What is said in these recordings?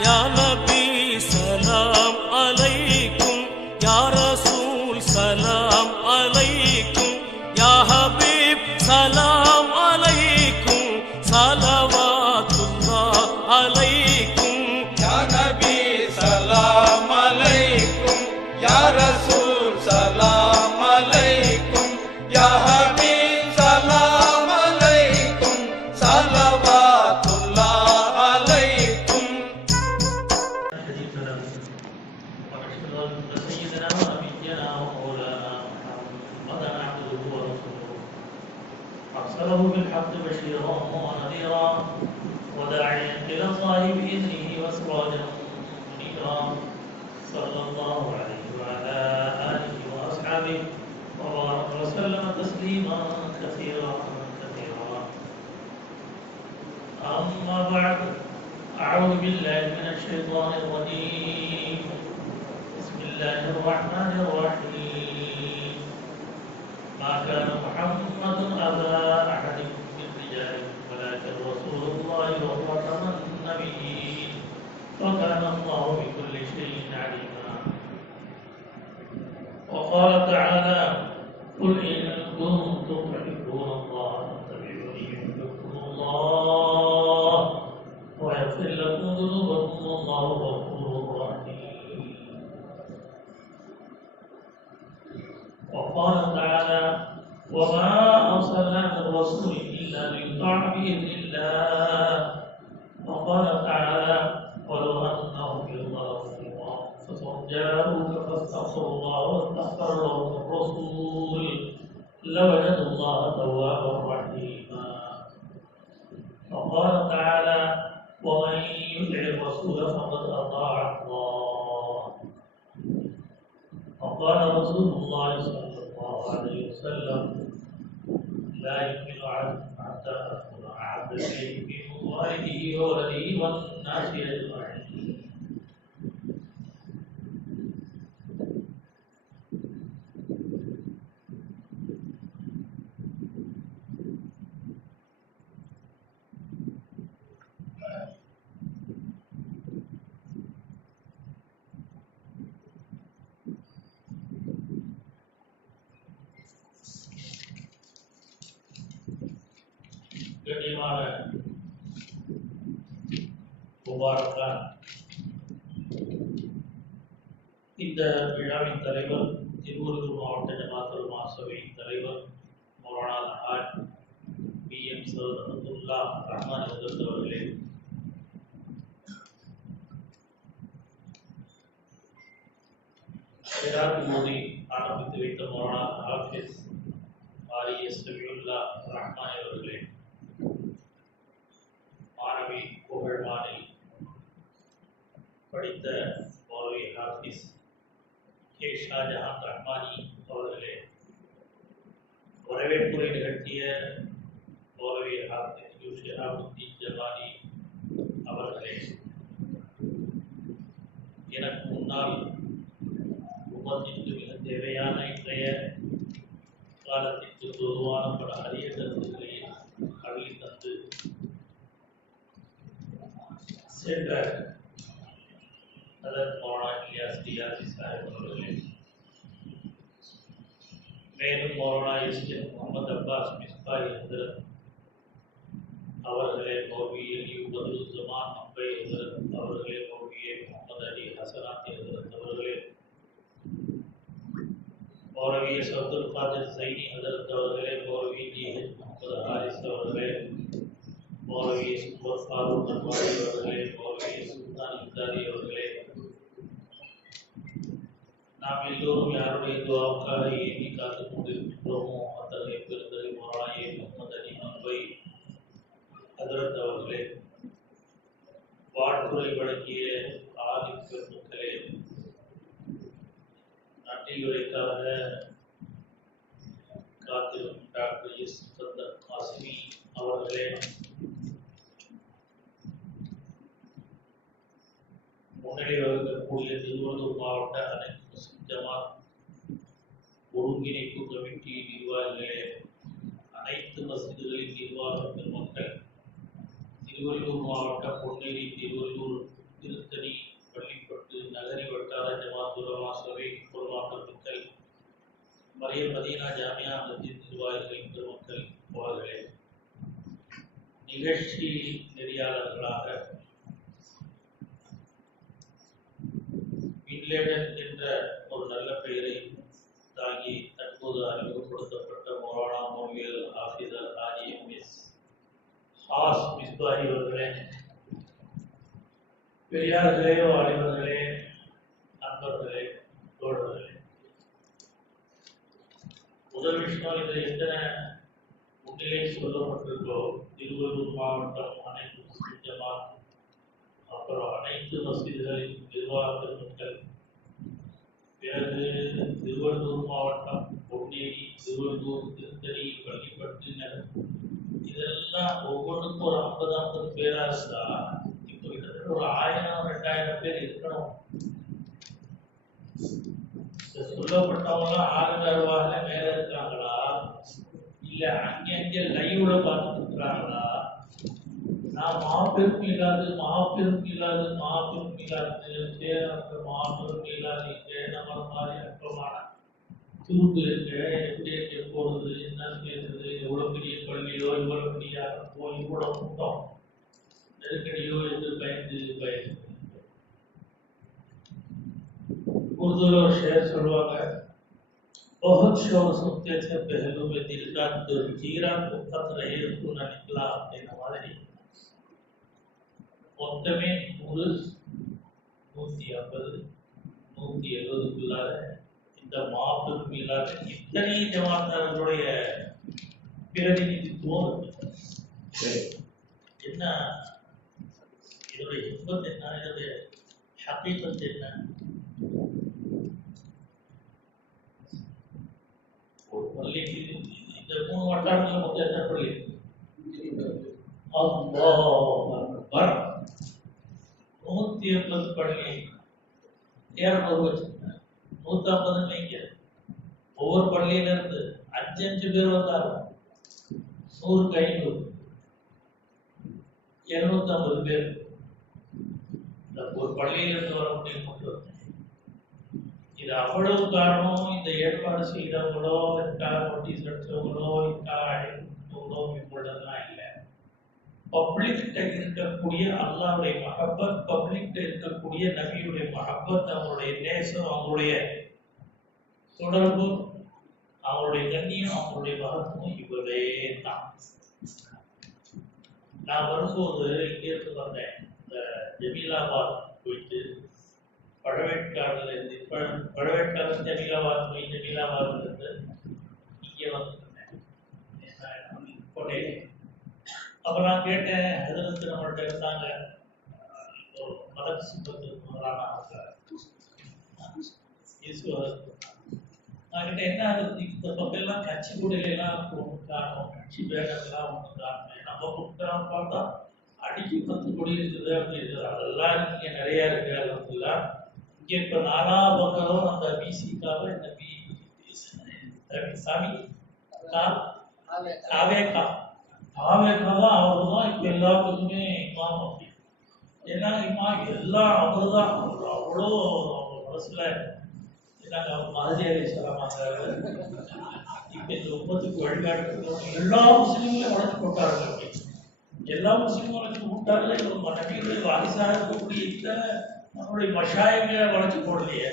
या नबी सलाम अलैकुम, या रसूल सलाम अलैकुम, या हबीब सलाम अलैकुम, सलावतुल्लाह अलैकुम। या नबी सलाम अलैकुम, या रसूल सलाम अलैकुम, या हबीब सलाम अलैकुम, सलावतुल्लाह अलैकुम। ونشهد أن سيدنا ونبينا ومولانا محمدا عبده ورسوله أرسله بالحق بشيرا ونذيرا وداعيا إلى الله بإذنه وسراجا منيرا صلى الله عليه وعلى آله وأصحابه وبارك وسلم تسليما كثيرا كثيرا. أما بعد، أعوذ بالله من الشيطان الرجيم. بسم الله الرحمن الرحيم. ما كان محمد أبا أحد من رجالكم ولكن رسول الله وخاتم النبيين وكان الله بكل شيء عليما. وقال تعالى: قل إن كنتم تحبون الله فاتبعوني يحببكم الله ويغفر لكم ذنوبكم والله غفور رحيم. وقال تعالى: وما أرسلنا من رسول إلا ليطاع بإذن الله. وقال تعالى: ولو أنهم يظلموا أنفسهم جاءوك فاستغفروا الله واستغفر لهم الرسول لوجدوا الله توابا رحيما. وقال تعالى: ومن يطع الرسول فقد أطاع الله. وقال رسول الله صلى الله عليه وسلم: لا يؤمن أحدكم حتى أكون أحب إليه من والده وولده والناس أجمعين. கண்ணியமான முபாரக்கான் இந்த விழாவின் தலைவர் திருவள்ளூர் மாவட்ட ஜமாத்துல் உலமா சபை தலைவர் மௌலானா ஹாஜ் PM சையத் அப்துல்லா ரஹ்மான் அவர்களே, சிராத் மோதி ஆரம்பித்து வைத்த மௌலானா ஹாஃபிஸ் RS சபியுல்லா ரஹ்மான் அவர்களே, மாணவி புகழ்மானில் படித்த மௌலவி ஹாஃபிஸ் கே ஷாஜஹான் ரஹ்மானி அவர்களே, வரவேற்புரை நிகழ்த்திய மௌலவி ஹாஃபிஸ் ஷிஹாபுத்தீன் ஜமானி அவர்களே, எனக்கு முன்னால் உமத்திற்கு மிக தேவையான இன்றைய காலத்திற்கு பொதுவான பல அரிய கருத்துக்களை அள்ளி தந்து சென்ற அதன் மௌலானா இலியாஸ் டிஆர்சி சாஹிப் அவர்களே, மேலும் மௌலானா எஸ்எம் முகமது அப்பாஸ் மிஸ்பாரி ஹதரத் அவர்களே, மௌலவி அய்யூப் பத்ருல் ஜமான் மம்பை ஹதரத் அவர்களே, மௌலவி முகமது அலி ஹசனாத்தி ஹதரத் அவர்களே, மௌலவி அப்துல் காதிர் ஸைனி ஹதரத் அவர்களே, மௌலவி ஜிஹெச் முகமது ஹாரிஸ் அவர்களே, மௌலவி சுபர் ஃபாரூக் அன்வாரி அவர்களே, மௌலவி சுல்தான் இம்தாதி அவர்களே, நாம் எல்லோரும் யாருடைய துவாவுக்காக ஏங்கி காத்துக் கொண்டிருக்கின்றோமோ அத்தகைய பெருந்தகை மௌலானா முகமது அலி மம்பை ஹதரத் அவர்களே, வாழ்த்துரை வழங்கிய ஆலிம் பெருமக்களே, நன்றியுரைக்காக காத்திரும் டாக்டர் எஸ் சந்தர் காசிமி அவர்களே, முன்னிலை வகுக்கக்கூடிய திருவள்ளூர் மாவட்ட அனைத்து முஸ்லிம் ஜமாத் ஒருங்கிணைப்பு கமிட்டி நிர்வாகிகளே, அனைத்து மஸ்ஜிதுகளின் நிர்வாக பெருமக்கள், திருவள்ளூர் மாவட்ட பொன்னேரி, திருவள்ளூர், திருத்தணி மரியம் மதீனா ஜாமியா மஸ்ஜித் நிர்வாகிகளின் பெருமக்கள் தோழர்களே, நிகழ்ச்சி நெறியாளர்களாக பின்லேடன் என்ற ஒரு நல்ல பெயரை தாங்கி தற்போது அறிமுகப்படுத்தப்பட்ட மௌலானா மௌலவி ஹாஃபிஸ் ஹாஜி எம்.எஸ். ஹாஸ் மிஸ்பாஹி அவர்களே, பெரியார்களே, வாலிபர்களே, நண்பர்களே, தோழர்களே, முதல் விஷயம் இதில் எத்தனை முன்னிலை சொல்லப்பட்டிருக்கோ திருவள்ளூர் மாவட்டம் அனைத்து முஸ்லிம் ஜமாத், அப்புறம் அனைத்து மஸ்ஜிதுகளின் நிர்வாக பெருமக்கள், பிறகு திருவள்ளூர் மாவட்டம் பொன்னேரி, திருவள்ளூர், திருத்தணி, பள்ளிப்பட்டினர், இதெல்லாம் ஒவ்வொன்றுக்கும் ஒரு 50 பேரா இருந்தா இப்போ கிட்டத்தட்ட ஒரு 1000-2000 பேர் இருக்கணும். சொல்லப்பட்டவங்களாம் ஆளுநர்வாக மேல இருக்காங்களா, இல்ல அங்கங்க லைவ்ல பார்த்துட்டு இருக்கிறாங்களா? நான் மாபெரும் இல்லாது மாபெரும் இல்லாது நம்ம மாதிரி அற்பமான துருப்பு இருக்கு, எப்படி இருக்கு போறது, என்ன பேசுறது, எவ்வளவு பெரிய பள்ளியோ, இவ்வளவு பெரிய இவ்வளவு கூட்டம், நெருக்கடியோ என்று பயந்து उर्दू शेर சொல்லுவாங்க, बहुत शोर सुनते थे पहलू में दिल का जीरा को खत रहे तो न निकला அப்படின்ற மாதிரி மொத்தமே 100, 150, 170க்குள்ளார இந்த மாபெரும் இல்லாத இத்தனை ஜமாத்தார்களுடைய பிரதிநிதித்துவம் என்ன, இதோடைய ஹிக்மத் என்ன, இதோடைய ஹகீகத் என்ன? ஒரு பள்ளிக்கு இந்த 3 வட்டாரத்தில் மொத்தம் எத்தனை பள்ளி? அல்லாஹ் அக்பர். 180 பள்ளி, 200 வச்சிருக்கேன், 150 வைங்க. ஒவ்வொரு பள்ளியில இருந்து 5 பேர் வந்தாங்க, 100க்கு 500, 250 பேர் ஒரு பள்ளியில இருந்து வர முடியும். இது அவ்வளவு காரணம் இந்த ஏற்பாடு செய்தவங்களோ, நோட்டீஸ் அடிச்சவங்களோ, இவ்வளவுலாம் இல்லை. பப்ளிக்ட இருக்கக்கூடிய அல்லாஹ்வுடைய மஹப்பத், பப்ளிக்ட இருக்கக்கூடிய நபியுடைய மஹப்பத், அவங்களுடைய நேசம், அவங்களுடைய தொடர்பு, அவங்களுடைய கண்ணியம், அவங்களுடைய மகத்துவம் இவ்வளவே தான். நான் வரும்போது இங்கிருந்து வந்தேன், இந்த ஜமீலாபாத் போயிட்டு பழவேற்காடுல இருந்து ஜமீலாபாத் போய் ஜமீலாபாத்ல இருந்து இங்கே வந்துருந்தேன். அப்ப நான் கேட்டேன், ஹஜரத் நம்மள்ட்ட இருந்தாங்க, மலர் சிம்பத்து நான் கிட்ட என்ன ஆகுது, இந்த பக்கம் எல்லாம் கட்சி கூடையெல்லாம் காணும், கட்சி பேனர்லாம் ஒன்று காணும், நம்ம பக்கம் பார்த்தா அடிக்கு 10 கோடி இருக்குது அப்படின்னு, அதெல்லாம் இங்க நிறைய இருக்கு. அதெல்லாம் இங்க இப்ப 4ஆம் பக்கம் அந்த பிசிக்காக இந்த சாமி காவேக்கா தான், அவர் தான் இப்ப எல்லாத்துக்குமே இமாம். அப்படி ஏன்னா இமாம் எல்லாம் அவர் தான், அவ்வளோ மனசுல என்னங்க மஹதி அலிஸ்லாமாங்க இப்ப இந்த உம்மத்துக்கு வழிகாட்டு எல்லா முஸ்லீம்களையும் வளர்த்து போட்டார்கள். அப்படி எல்லா முஸ்லீமும் வளர்ச்சி போட்டார்கள். நபிகளுடைய வாரிசாக இருக்கக்கூடிய இந்த நம்மளுடைய மஷாயிங்க வளர்ச்சி போடலையே.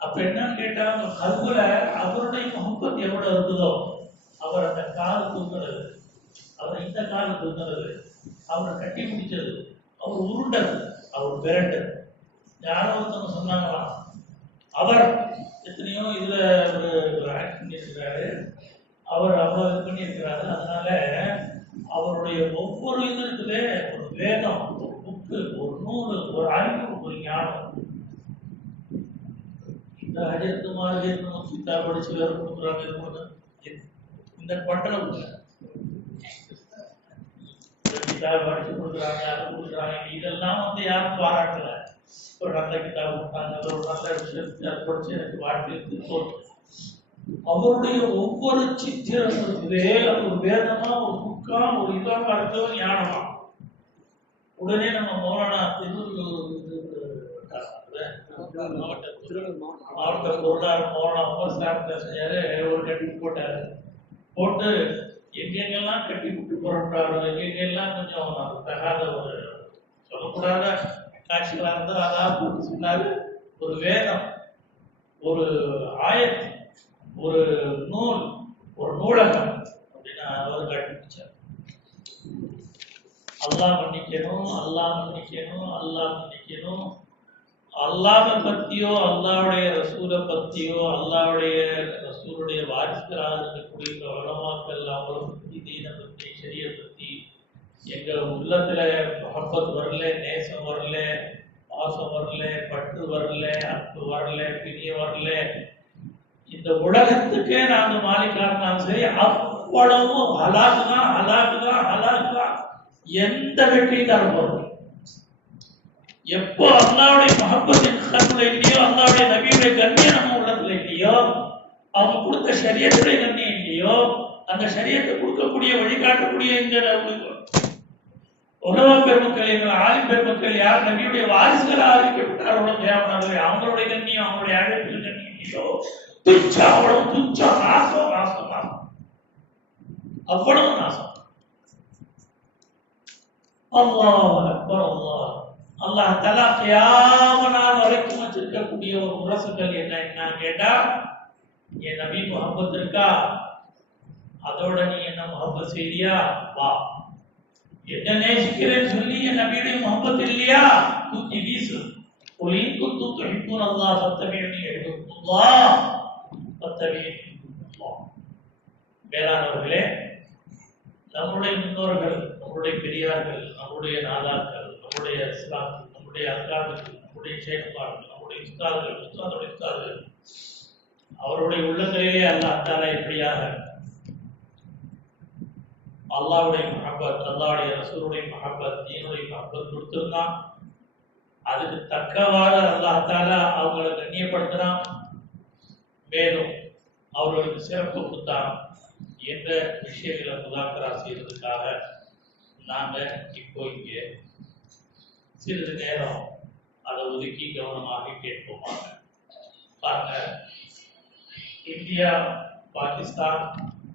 அப்ப என்னன்னு கேட்டா, கல்வில அவருடைய முகப்பத் எவ்வளவு இருக்குதோ, அவர் அந்த கால் தூக்குறது, அவர் இந்த கால் தூக்குறது, அவரை கட்டி பிடிச்சது, அவர் உருண்டது, அவர் விரண்டது. யாரோ ஒருத்தவங்க சொன்னாங்களாம், அவர் எத்தனையோ இதுல ஒரு ஆக்ட் பண்ணியிருக்கிறாரு, அவர் அவ்வளவு இது பண்ணியிருக்கிறாரு. அதனால அவருடைய ஒவ்வொரு இது இருக்குது, ஒரு வேதம், ஒரு புக்கு, ஒரு நூல், ஒரு அறிவு, ஒரு ஞானம். இந்த ஹஜரத்து மாதிரி கிட்டா படிச்சு வேற கொடுக்குறாங்க, இந்த பட்டணை கிட்டாப் படிச்சு கொடுக்குறாங்க, அதை கொடுக்குறாங்க. இதெல்லாம் யாரும் பாராட்டல. ஒரு நல்ல கிட்டாப் கொடுத்தாங்க, ஒரு நல்ல விஷயத்தை படிச்சு எனக்கு வாழ்க்கை. அவருடைய ஒவ்வொரு சித்திரம் இருக்குதே, அது ஒரு வேதமா, ஒரு புக்கா, ஒரு இதா பார்த்தவன் ஞானமா. உடனே நம்ம மௌலானா மாவட்ட மக்கள் பொருளாதாரம் போனோம் சார் செஞ்சாரு, ஒரு கட்டி போட்டாரு. போட்டு எங்கெங்கெல்லாம் கட்டி விட்டு புறப்பட்டாரோ, எங்கெங்கெல்லாம் கொஞ்சம் தகாத ஒரு சொல்லக்கூடாத காட்சிகளாக இருந்தால் அதான் போட்டு சொன்னாரு. ஒரு வேதம், ஒரு ஆயத், ஒரு நூல், ஒரு நூலகம் அப்படின்னு அவர் கண்டுபிடிச்சார். அல்லாஹ் மன்னிக்கணும், அல்லாஹ் மன்னிக்கணும், அல்லாஹ் மன்னிக்கணும். அல்லாஹை பத்தியோ அல்லாஹ்வுடைய ரசூலை பத்தியோ அல்லாஹ்வுடைய ரசூலுடைய வாரிசுகளாக இருக்கக்கூடிய உலமாக்கள் அவங்கள பத்தி, தீனை பத்தி, ஷரிய பத்தி எங்க உள்ளத்துல முஹப்பத் வரல, நேசம் வரல, பாசம் வரல, பற்று வரல, அன்பு வரல, பிரிய வரல. இந்த உலகத்துக்கே நாங்க மாலிக்காஇருந்தாலும் சரி, அவ்வளவும் ஹலாக்கு தான், ஹலாக்கு தான், ஹலாக்கு தான். எந்த வெற்றியும் தரப்போறது எப்போ அல்லாஹ்வுடைய முஹப்பத்தின் கண்ணுல இல்லையோ, அல்லாஹ்வுடைய நபியுடைய கண்ணியம் நம்ம உள்ளத்துல இல்லையோ, அவங்க கொடுத்த ஷரியத்துடைய கண்ணியம் இல்லையோ, அந்த ஷரியத்தை கொடுக்கக்கூடிய வழிகாட்டக்கூடிய இந்த உலமா பெருமக்கள், எங்கள் ஆலிம் பெருமக்கள் யார் நபியுடைய வாரிசுகளாக அறிவிக்கப்பட்டார்களோ தேவனார்களே, அவங்களுடைய கண்ணியம், அவங்களுடைய அழைப்பில் கண்ணியம் இல்லையோ, துச்சம், அவ்வளவு துச்சம், நாசம், நாசம், நாசம், அவ்வளவு நாசம். அல்லாஹ் அக்பர், அல்லாஹ் அல்லாஹ் தஆலா கியாம நாள் வரைக்கும் வச்சிருக்கக்கூடிய ஒரு முரசுகள் என்ன கேட்டா, என் நபி முஹம்மத் இருக்கா, அதோட நீ என்ன முஹப்பத் செய்தியா, வா. என்ன நேசிக்கிறேன்னு சொல்லி என் நபியுடைய முஹப்பத் இல்லையா, தூக்கி வீசு. குல் இன் குன்தும் துஹிப்பூன அல்லாஹ் ஃபத்தபிஊனி யுஹிப்புல்லாஹ் ஃபத்தபிஊனி. மேலானவர்களே, நம்முடைய முன்னோர்கள், நம்முடைய பெரியார்கள், நம்முடைய நாதாக்கள், நம்முடைய இஸ்லாம், நம்முடைய அக்கார்கள், நம்முடைய ஷேக்மார்கள், நம்முடைய உஸ்தாதுகள், உஸ்தாதுடைய உஸ்தாதுகள், அவருடைய உள்ளங்களிலே அல்லாஹ் தஆலா எப்படியாக அல்லாஹ்வுடைய முஹப்பத், அல்லாஹ்வுடைய ரசூலுடைய முஹப்பத், தீனுடைய முஹப்பத் கொடுத்திருந்தான். அதுக்கு தக்கவாறு அல்லாஹ் தஆலா அவங்களை கண்ணியப்படுத்தினான், மேலும் அவர்களுக்கு சிறப்பு கொடுத்தான் என்ற விஷயங்களை முதாக்கரா செய்வதற்காக நாங்க இப்போ இங்கே சிறிது நேரம் அதை ஒதுக்கி கவனமாக கேட்போமாக. பாருங்க, இந்தியா, பாகிஸ்தான்,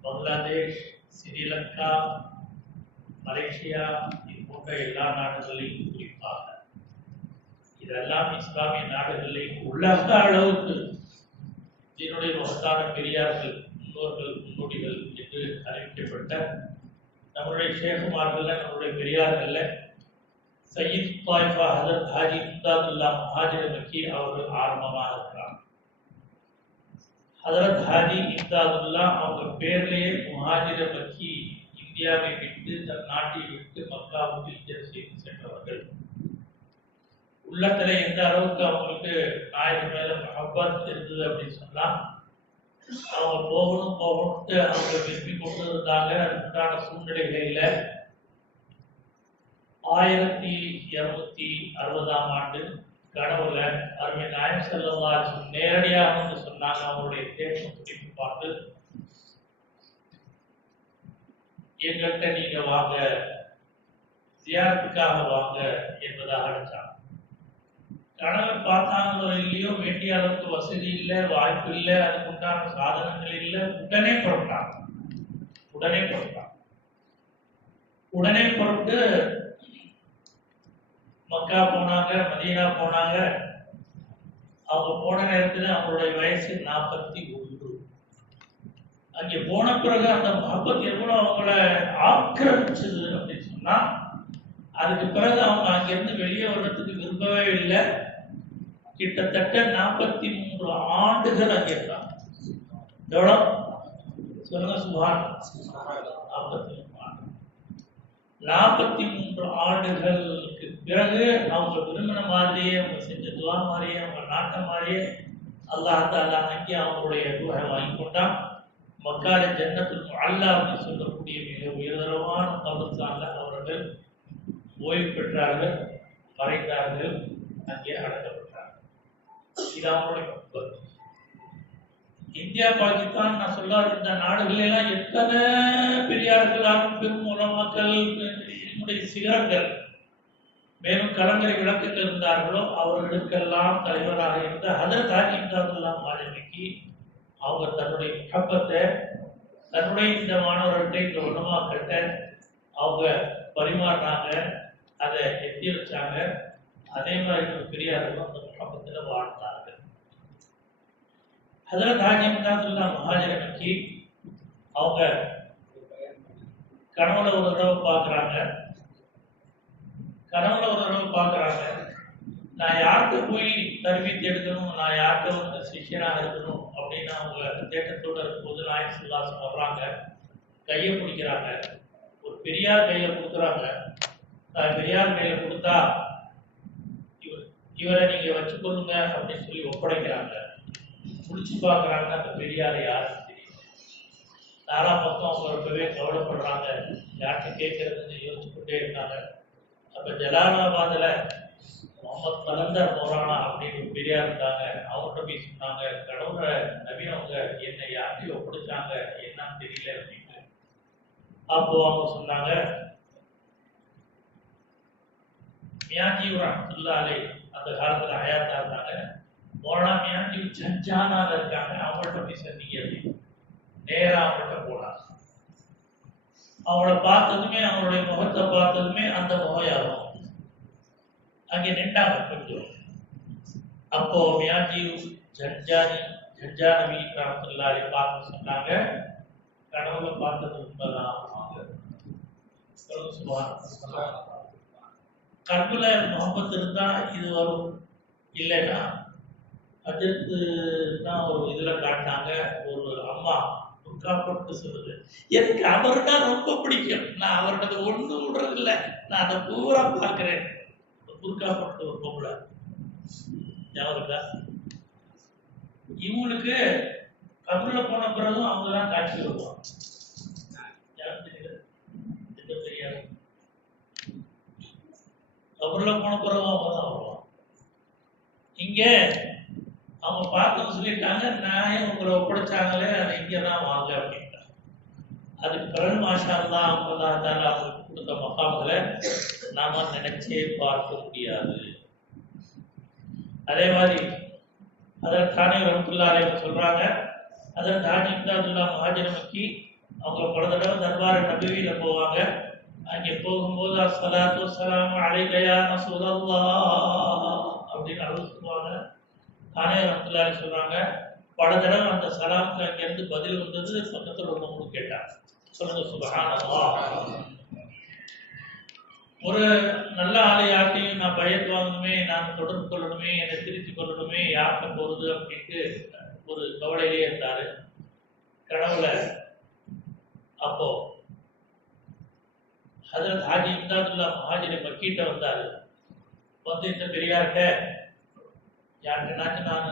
பங்களாதேஷ், ஸ்ரீலங்கா, மலேசியா, இது போன்ற எல்லா நாடுகளையும் குறிப்பாக இதெல்லாம் இஸ்லாமிய நாடுகளில் உலக அளவுக்கு இதனுடைய மகத்தான பெரியார்கள், முன்னோர்கள், முன்னோடிகள் என்று அறிவிக்கப்பட்ட நம்முடைய ஷேகுமார்கள், நம்முடைய பெரியார்கள் சையீத் தாயிஃபா ஹஜரத் ஹாஜி இம்தாதுல்லா முஹாஜிர் மக்கி அவர்கள் ஆரம்பமாக இருக்கிறார். ஹஜரத் ஹாஜி இம்தாதுல்லா அவங்க பேர்லேயே முஹாஜிர் மக்கி, இந்தியாவை விட்டு தன் நாட்டை விட்டு மக்காவுக்கு ஹிஜ்ரத் செய்து சென்றவர்கள். உள்ளத்துல எந்த அளவுக்கு அவங்களுக்கு நாயகம் மேல முஹப்பத் இருந்தது அப்படின்னு சொன்னா, அவங்க போகணும்ட்டு அவங்க விரும்பி கொண்டு இருந்தாங்க. அதுக்கான சூழ்நிலைகளில 1260ஆம் ஆண்டு கனவுல அருமை நாயகம் ஸல்லல்லாஹு அலைஹி வஸல்லம் நேரடியாக வந்து சொன்னாங்க. அவங்களுடைய தேசம் துடிப்பு பார்த்து, எங்கள்கிட்ட நீங்க வாங்க, ஜியாரத்துக்காக வாங்க என்பதாக அழைச்சாங்க. கனவை பார்த்தாங்களோ இல்லையோ, வேண்டிய அளவுக்கு வசதி இல்லை, வாய்ப்பு இல்லை, அதுக்கு உண்டான சாதனங்கள் இல்லை, உடனே புறப்பட்டாங்க. உடனே புறப்பட்டு மக்கா போனாங்க, மதீனா போனாங்க. அவங்க போன நேரத்தில் அவங்களுடைய வயசு 41. அங்கே போன பிறகு அந்த முஹப்பத் எவ்வளவு அவங்கள ஆக்கிரமிச்சது அப்படின்னு சொன்னா, அதுக்கு பிறகு அவங்க அங்கிருந்து வெளியே வர்றதுக்கு விரும்பவே இல்லை. கிட்டத்தட்ட 43 ஆண்டுகள் அங்கே இருந்தாங்க. எவ்வளவு சொல்லுங்க, சுபான் 43 ஆண்டுகளுக்கு பிறகு அவங்க விரும்பின மாதிரியே, அவங்க செஞ்ச துவா மாதிரியே, அவங்க நாட்ட மாதிரியே அல்லாஹ் தஆலா அங்கே அவங்களுடைய ரூஹை வாங்கி கொண்டான். மக்கால ஜன்னத்துல் முஅல்லா அப்படின்னு சொல்லக்கூடிய மிக உயர்தரமான கபர்ஸ்தான்ல அவர்கள் ஓய்வு பெற்றார்கள், மறைந்தார்கள், அங்கே அடக்கப்பட்டார்கள். இது அவங்களுடைய முஹப்பத். இந்தியா, பாகிஸ்தான் நான் சொல்லாத இந்த நாடுகள் எல்லாம் எத்தனை பெரியார்கள், பெரும் உலமாக்கள், என்னுடைய சிகரங்கள் மேலும் கலங்கரை விளக்கத்தில் இருந்தார்களோ அவர்களுக்கெல்லாம் தலைவராக இருந்த ஹதரத் ஹாஜி இம்தாதுல்லாஹ் மாலிமிக்கு அவங்க தன்னுடைய முகப்பத்தை தன்னுடைய இந்த மாணவர்கள்ட்ட இந்த உலமாக்கள்கிட்ட அவங்க பரிமாறினாங்க, அதை எத்தி வச்சாங்க. அதே மாதிரி பெரியார்களும் அந்த முகப்பத்தில் வாழ்ந்தாங்க. ஹதரத் ஹாஜி இம்தாதுல்லாஹ் மகாஜிரமிக்கு அவங்க கனவுல ஒரு தடவை பார்க்குறாங்க. நான் யார்கிட்ட போய் தர்பியத் எடுக்கணும், நான் யார்கிட்ட வந்து சிஷ்யனாக இருக்கணும் அப்படின்னு அவங்க தேட்டத்தோடு இருக்கும்போது நாயகம் ஸல்லல்லாஹு அலைஹி வஸல்லம் வர்றாங்க, கையை பிடிக்கிறாங்க. ஒரு பெரியார் கையை கொடுக்குறாங்க. பெரியார் கையை கொடுத்தா இவரை நீங்க வச்சுக்கொள்ளுங்க அப்படின்னு சொல்லி ஒப்படைக்கிறாங்க. முடிச்சு பார்க்குறாங்க, அந்த பெரியார் யாருன்னு தெரியும். நாலா பக்கம் அவங்க ரொம்பவே கவலைப்படுறாங்க, யார்கிட்ட கேட்கறதுன்னு யோசிச்சுக்கிட்டே இருக்காங்க. அப்ப ஜலாலாபாத்ல முகமது கலந்தர் மௌலானா அப்படின்னு ஒரு பெரியார் இருந்தாங்க. அவங்கள்ட்ட போய் சொன்னாங்க, கடவுளை நபி அவங்க என்னை யார்கிட்டையும் ஒப்படைச்சாங்க, என்னன்னு தெரியல அப்படின்னு. அப்போ அவங்க சொன்னாங்க, மியாஜி ரஹ்மத்துல்லாஹி அலைஹி அந்த காலத்துல ஹயாத்தா இருந்தாங்க, மௌலானா மியாஜி ஜஞ்சானால இருக்காங்க, அவங்கள்ட்ட போய் சொன்னீங்க அப்படின்னு. நேரா அவங்கள்ட்ட போனாங்க. அவங்கள பார்த்ததுமே, அவங்களுடைய முகத்தை பார்த்ததுமே அந்த முகம் யாரும் அங்கே நின்றாங்க கொஞ்சம். அப்போ மியாஜி ஜஞ்சானவி ரஹ்மத்துல்லாஹி பார்த்து சொன்னாங்க, கனவுல பார்த்தது உண்மைதான். கல்புல முகப்பத் இருந்தா இது வரும், இல்லைன்னா அதற்கு தான் ஒரு இதுல காட்டினாங்க. ஒரு அம்மா புர்காப்பட்டு சொல்லுது, எனக்கு அவர்னா ரொம்ப பிடிக்கும், நான் அவர்கிட்ட ஒண்ணு விடுறது இல்லை, நான் அதை பூரா பார்க்கிறேன். புர்காப்பட்டு ஒரு பொம்பளை ஞாபகம். இவங்களுக்கு கபூர்ல போன பிறகும் அவங்க தான் காட்சி வருவாங்க. தெரியாது, கபூர்ல போன பிறகும் அவங்க தான் வருவாங்க. இங்க அவங்க பார்த்தோம் சொல்லிட்டாங்க, நான் உங்களை ஒப்படைச்சாங்களே அதை இங்கதான் வாங்க அப்படின்ட்டாங்க. அதுக்கு பிறகு மாஷா அல்லாஹ் அவங்களுக்கு கொடுத்த மகாம்களை நாம நினைச்சே பார்க்க முடியாது. அதே மாதிரி அதற்கு தானே ரஹ்மத்துல்லாஹி அலைஹி சொல்றாங்க, அதற்கு ஹாஜி இம்தாதுல்லாஹ் மகாஜிரமிக்கு அவங்க பல தடவை தர்பார் நபவியில போவாங்க. அங்கே போகும்போது அஸ்ஸலாத்து வஸ்ஸலாமு அலைக யா ரசூலல்லாஹ் அப்படின்னு அருள் சொல்லுவாங்க. தானே ரஹ்மத்துல்லாஹி சொல்றாங்க, பல தடவை அந்த சலாமுக்கு அங்கிருந்து பதில் வந்தது. பக்கத்தில் உள்ளவங்களும் கேட்டாங்க, சொல்லுங்க சுப்ஹானல்லாஹ். ஒரு நல்ல ஆளை யார்ட்டையும் நான் பயத்து வாங்கணுமே, நான் தொடர்பு கொள்ளணுமே, என்னை திருத்திக் கொள்ளணுமே, யார்கிட்ட போறது அப்படின்ட்டு ஒரு கவலையிலே இருந்தாரு. கனவுல அப்போ ஹஜ்ரத் ஹாஜி இம்தாதுல்லாஹ் மகாஜிரி மக்கீட்ட வந்தாரு. வந்து இந்த பெரியார்கிட்ட யாருக்குனாச்சும் நான்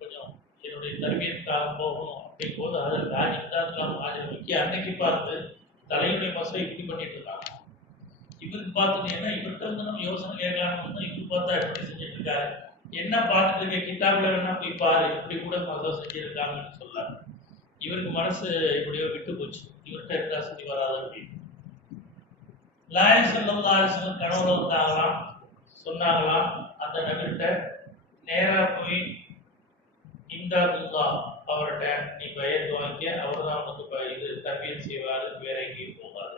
கொஞ்சம் என்னுடைய தர்பியத்துக்காக போகணும் அப்படின் போது ஹஜ்ரத் ஹாஜி இம்தாதுல்லாஹ் மகாஜிரி மக்கி அன்னைக்கு பார்த்து தலையுடைய மசை இப்படி பண்ணிட்டு இருக்காங்க. இவருக்கு பார்த்தது என்ன, இவர்கிட்ட வந்து நம்ம யோசனை கேட்கலாம்னு வந்து இவருக்கு பார்த்தா எப்படி செஞ்சுட்டு இருக்காரு, என்ன பார்த்துட்டு இருக்க, கிட்டாப்ல வேணா போய் பாரு, இப்படி கூட மசை செஞ்சிருக்காங்கன்னு சொல்லாங்க. இவருக்கு மனசு எப்படியோ விட்டு போச்சு, இவர்கிட்ட இருந்தா சரி வராது அப்படின்னு. நாயகம் ஸல்லல்லாஹு அலைஹி வஸல்லம் கனவுல வந்தாங்களாம், சொன்னாங்களாம் அந்த நபிகிட்ட, நேரா போய் இம்தாதுல்லாஹ் அவர்கிட்ட நீ பயத்து வாங்கிக்க, அவர் தான் உனக்கு இது தர்பியத் செய்வாரு, வேற எங்கேயும் போகாது.